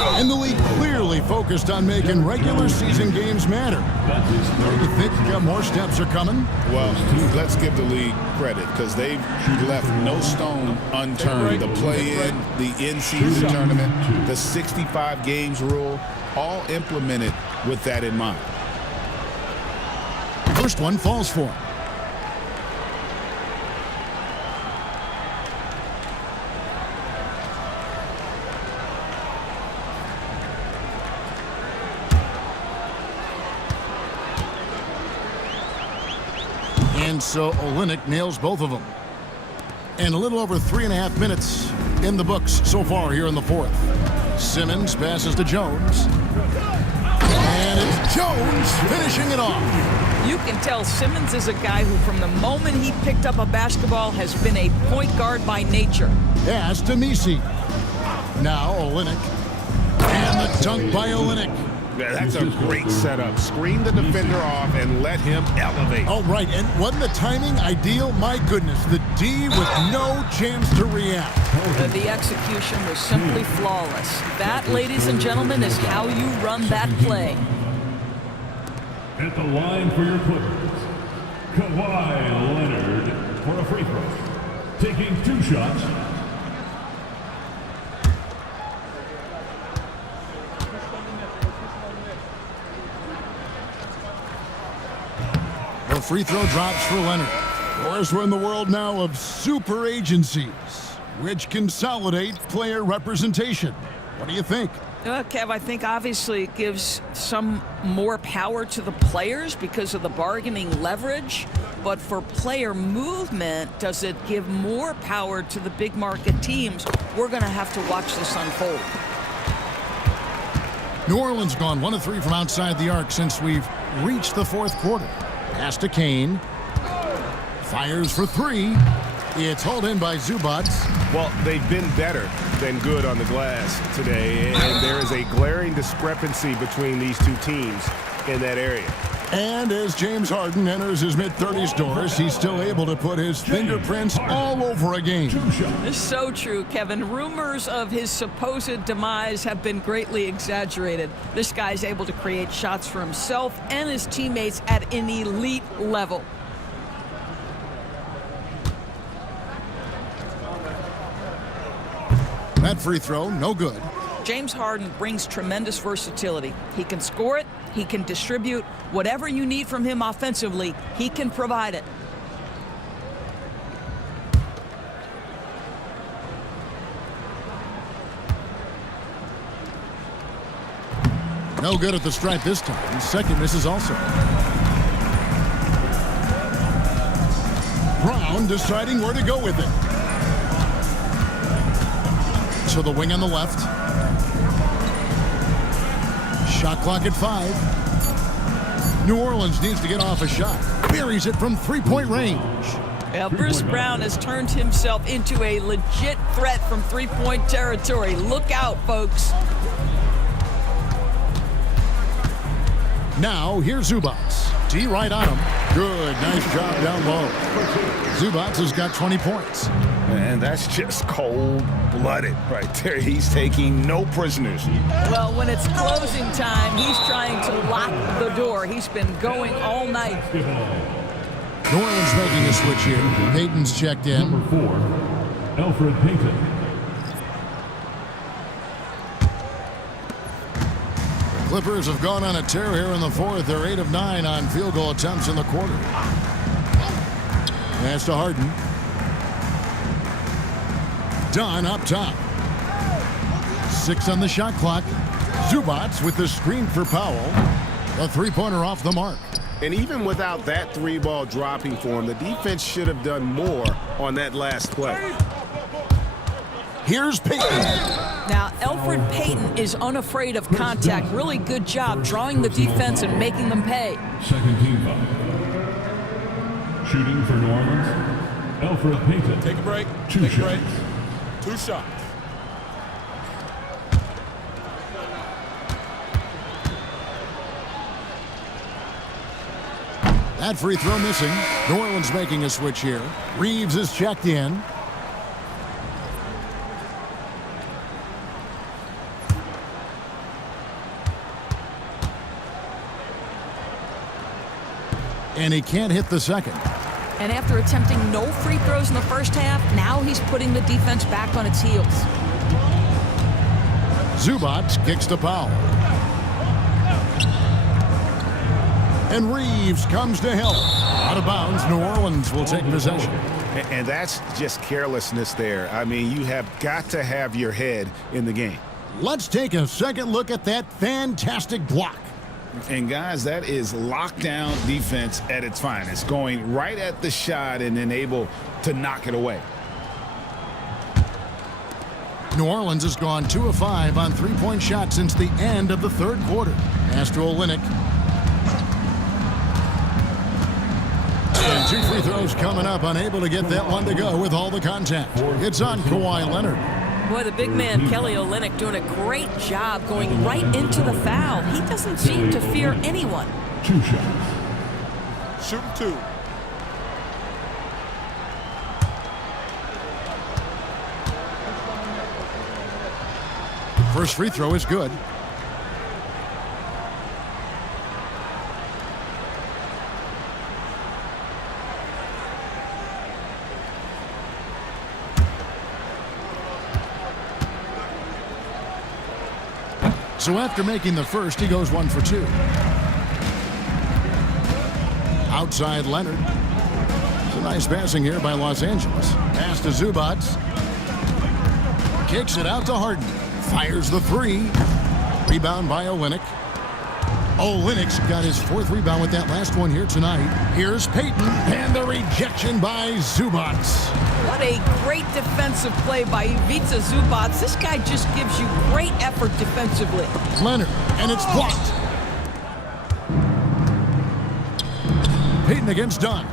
And the league clearly focused on making regular season games matter. Do you think more steps are coming? Well, let's give the league credit, because they've left no stone unturned. The play-in, the in-season tournament, the 65 games rule, all implemented with that in mind. First one falls for him. and so Olynyk nails both of them. And a little over 3.5 minutes in the books so far here in the fourth. Simmons passes to Jones. And it's Jones finishing it off. You can tell Simmons is a guy who, from the moment he picked up a basketball, has been a point guard by nature. Pass to Messi. Now Olynyk. And the dunk by Olynyk. Yeah, that's a great setup. Screen the defender off and let him elevate. Oh, right. And wasn't the timing ideal? My goodness. The D with no chance to react. The execution was simply flawless. That, ladies and gentlemen, is how you run that play. At the line for your Clippers, Kawhi Leonard for a free throw. Taking 2 shots. The free throw drops for Leonard. Of course, we're in the world now of super agencies, which consolidate player representation. What do you think? Kev, I think obviously it gives some more power to the players because of the bargaining leverage. But for player movement, does it give more power to the big market teams? We're going to have to watch this unfold. New Orleans gone 1 of 3 from outside the arc since we've reached the fourth quarter. Pass to Kane. Fires for 3. It's hauled in by Zubac. Well, they've been better than good on the glass today, and there is a glaring discrepancy between these two teams in that area. And as James Harden enters his mid-30s doors, he's still able to put his fingerprints all over a game. It's so true, Kevin. Rumors of his supposed demise have been greatly exaggerated. This guy's able to create shots for himself and his teammates at an elite level. That free throw, no good. James Harden brings tremendous versatility. He can score it, he can distribute. Whatever you need from him offensively, he can provide it. No good at the stripe this time. Second misses also. Brown deciding where to go with it. To the wing on the left. Shot clock at 5. New Orleans needs to get off a shot. Buries it from 3-point range. Yeah, Bruce Brown has turned himself into a legit threat from 3-point territory. Look out, folks. Now, here's Zubac. D right on him. Good, nice job down low. Zubac has got 20 points. And that's just cold-blooded right there. He's taking no prisoners. Well, when it's closing time, he's trying to lock the door. He's been going all night. New Orleans making a switch here. Payton's checked in. Number 4, Elfrid Payton. The Clippers have gone on a tear here in the fourth. They're 8 of 9 on field goal attempts in the quarter. Pass to Harden. Dunn up top. 6 on the shot clock. Zubac with the screen for Powell. A 3-pointer off the mark. And even without that 3-ball dropping for him, the defense should have done more on that last play. Here's Payton. Now, Elfrid Payton is unafraid of contact. Really good job drawing the defense and making them pay. Second team foul. Shooting for New Orleans, Elfrid Payton. Take a break. 2 Take a shots. break. 2 shots. That free throw missing. New Orleans making a switch here. Reeves is checked in. And he can't hit the second. And after attempting no free throws in the first half, now he's putting the defense back on its heels. Zubac kicks to Powell. And Reeves comes to help. Out of bounds, New Orleans will take possession. And that's just carelessness there. I mean, you have got to have your head in the game. Let's take a second look at that fantastic block. And, guys, that is lockdown defense at its finest, going right at the shot and then able to knock it away. New Orleans has gone 2 of 5 on three-point shots since the end of the third quarter. Pass to Olynyk. And 2 free throws coming up, unable to get that one to go with all the contact. It's on Kawhi Leonard. Boy, the big man, Kelly Olynyk, doing a great job going right into the foul. He doesn't seem to fear anyone. 2 shots. Shooting 2. First free throw is good. So after making the first, he goes 1 for 2. Outside Leonard. It's a nice passing here by Los Angeles. Pass to Zubac. Kicks it out to Harden. Fires the 3. Rebound by Olynyk. Olynyk's got his 4th rebound with that last one here tonight. Here's Payton, and the rejection by Zubac. What a great defensive play by Ivica Zubac. This guy just gives you great effort defensively. Leonard, and it's blocked. Payton against Dunn.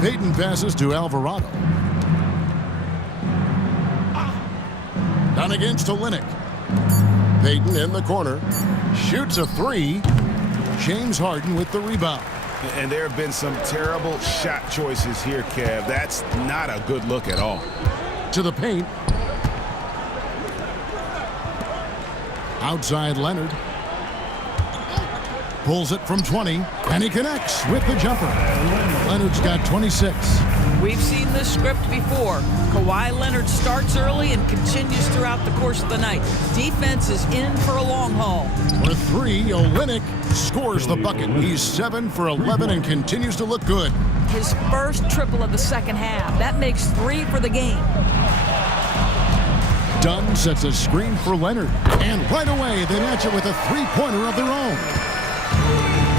Payton passes to Alvarado. Dunn against Olynyk. Payton in the corner. Shoots a 3. James Harden with the rebound. And there have been some terrible shot choices here, Kev. That's not a good look at all. To the paint. Outside Leonard. Pulls it from 20, and he connects with the jumper. Leonard's got 26. We've seen this script before. Kawhi Leonard starts early and continues throughout the course of the night. Defense is in for a long haul. For 3, Olynyk scores the bucket. He's 7 for 11 and continues to look good. His first triple of the second half. That makes 3 for the game. Dunn sets a screen for Leonard. And right away, they match it with a 3-pointer of their own.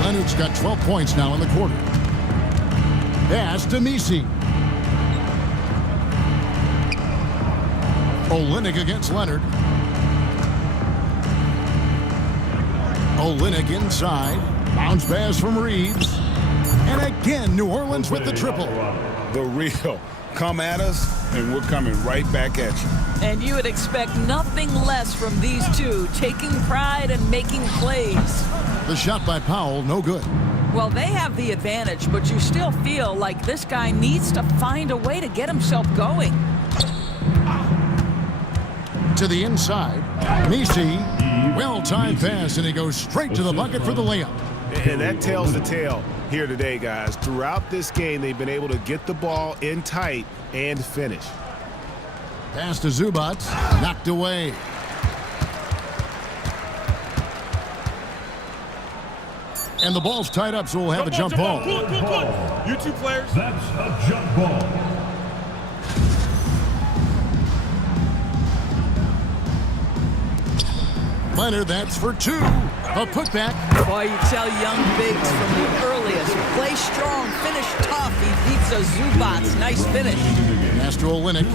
Leonard's got 12 points now in the quarter. Pass to Messi. Olynyk against Leonard. Olynyk inside. Bounce pass from Reeves. And again, New Orleans with the triple. The real. Come at us, and we're coming right back at you. And you would expect nothing less from these two, taking pride and making plays. The shot by Powell, no good. Well, they have the advantage, but you still feel like this guy needs to find a way to get himself going. To the inside. Messi, well-timed pass, and he goes straight to the bucket for the layup. And that tells the tale here today, guys. Throughout this game, they've been able to get the ball in tight and finish. Pass to Zubac, knocked away. And the ball's tied up, so we'll have a jump ball. Pull. You 2 players. That's a jump ball. Leonard, that's for 2. A putback. Boy, you tell young bigs from the earliest. Play strong, finish tough. He beats a Zubac. Nice finish. Pass to Olynyk.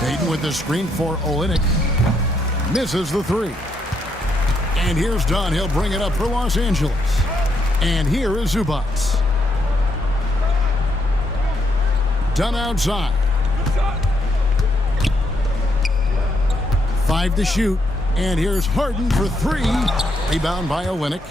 Payton with the screen for Olynyk. Misses the 3. And here's Dunn. He'll bring it up for Los Angeles. And here is Zubac. Dunn outside. 5 to shoot. And here's Harden for 3. Rebound by Olynyk.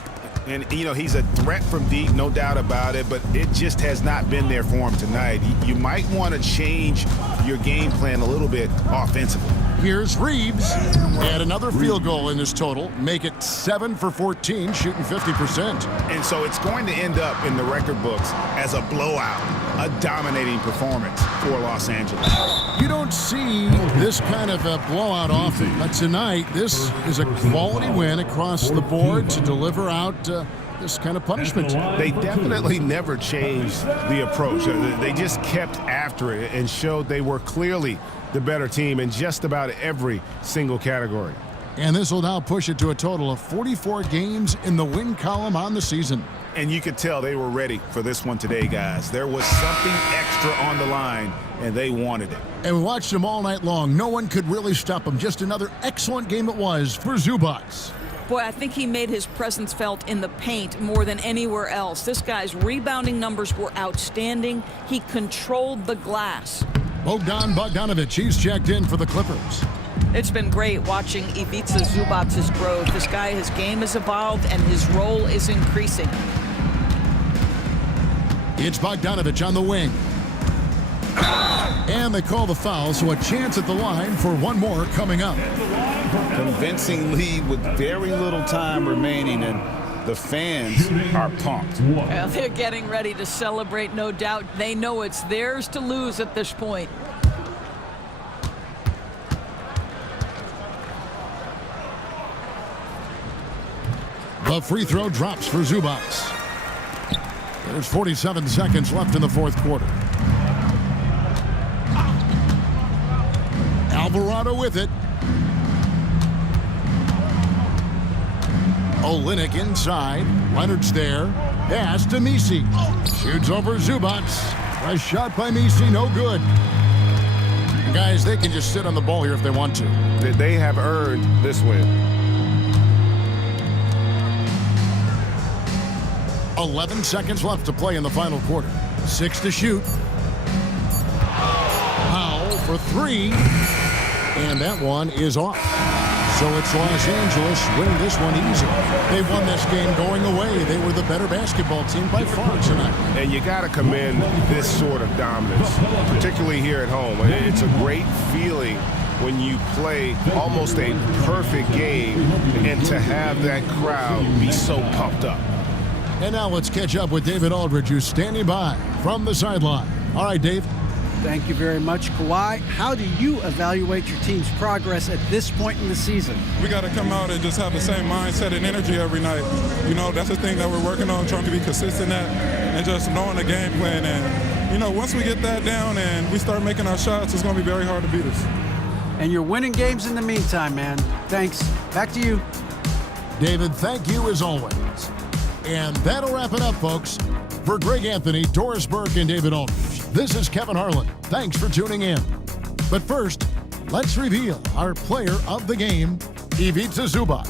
And, you know, he's a threat from deep, no doubt about it, but it just has not been there for him tonight. You might want to change your game plan a little bit offensively. Here's Reeves. Add another field goal in his total. Make it 7 for 14, shooting 50%. And so it's going to end up in the record books as a blowout, a dominating performance for Los Angeles. You don't see this kind of a blowout often, but tonight this is a quality win across the board to deliver out this kind of punishment. They definitely never changed the approach. They just kept after it and showed they were clearly the better team in just about every single category. And this will now push it to a total of 44 games in the win column on the season. And you could tell they were ready for this one today, guys. There was something extra on the line, and they wanted it. And we watched him all night long. No one could really stop him. Just another excellent game it was for Zubac. Boy, I think he made his presence felt in the paint more than anywhere else. This guy's rebounding numbers were outstanding. He controlled the glass. Bogdan Bogdanovic, he's checked in for the Clippers. It's been great watching Ivica Zubac's growth. This guy, his game has evolved, and his role is increasing. It's Bogdanovic on the wing. And they call the foul, so a chance at the line for one more coming up. Convincing lead with very little time remaining, and the fans are pumped. Well, they're getting ready to celebrate, no doubt. They know it's theirs to lose at this point. The free throw drops for Zubac. There's 47 seconds left in the fourth quarter. Alvarado with it. Olynyk inside. Leonard's there. Pass to Misi. Shoots over Zubac. A shot by Misi, no good. Guys, they can just sit on the ball here if they want to. They have earned this win. 11 seconds left to play in the final quarter. 6 to shoot. Powell for 3. And that one is off. So it's Los Angeles winning this one easy. They won this game going away. They were the better basketball team by far tonight. And you got to commend this sort of dominance, particularly here at home. It's a great feeling when you play almost a perfect game and to have that crowd be so pumped up. And now let's catch up with David Aldridge, who's standing by from the sideline. All right, Dave. Thank you very much, Kawhi. How do you evaluate your team's progress at this point in the season? We got to come out and just have the same mindset and energy every night. You know, that's the thing that we're working on, trying to be consistent at, and just knowing the game plan. And, you know, once we get that down and we start making our shots, it's going to be very hard to beat us. And you're winning games in the meantime, man. Thanks. Back to you. David, thank you as always. And that'll wrap it up, folks. For Greg Anthony, Doris Burke, and David Aldridge, this is Kevin Harlan. Thanks for tuning in. But first, let's reveal our player of the game, Ivica Zubac.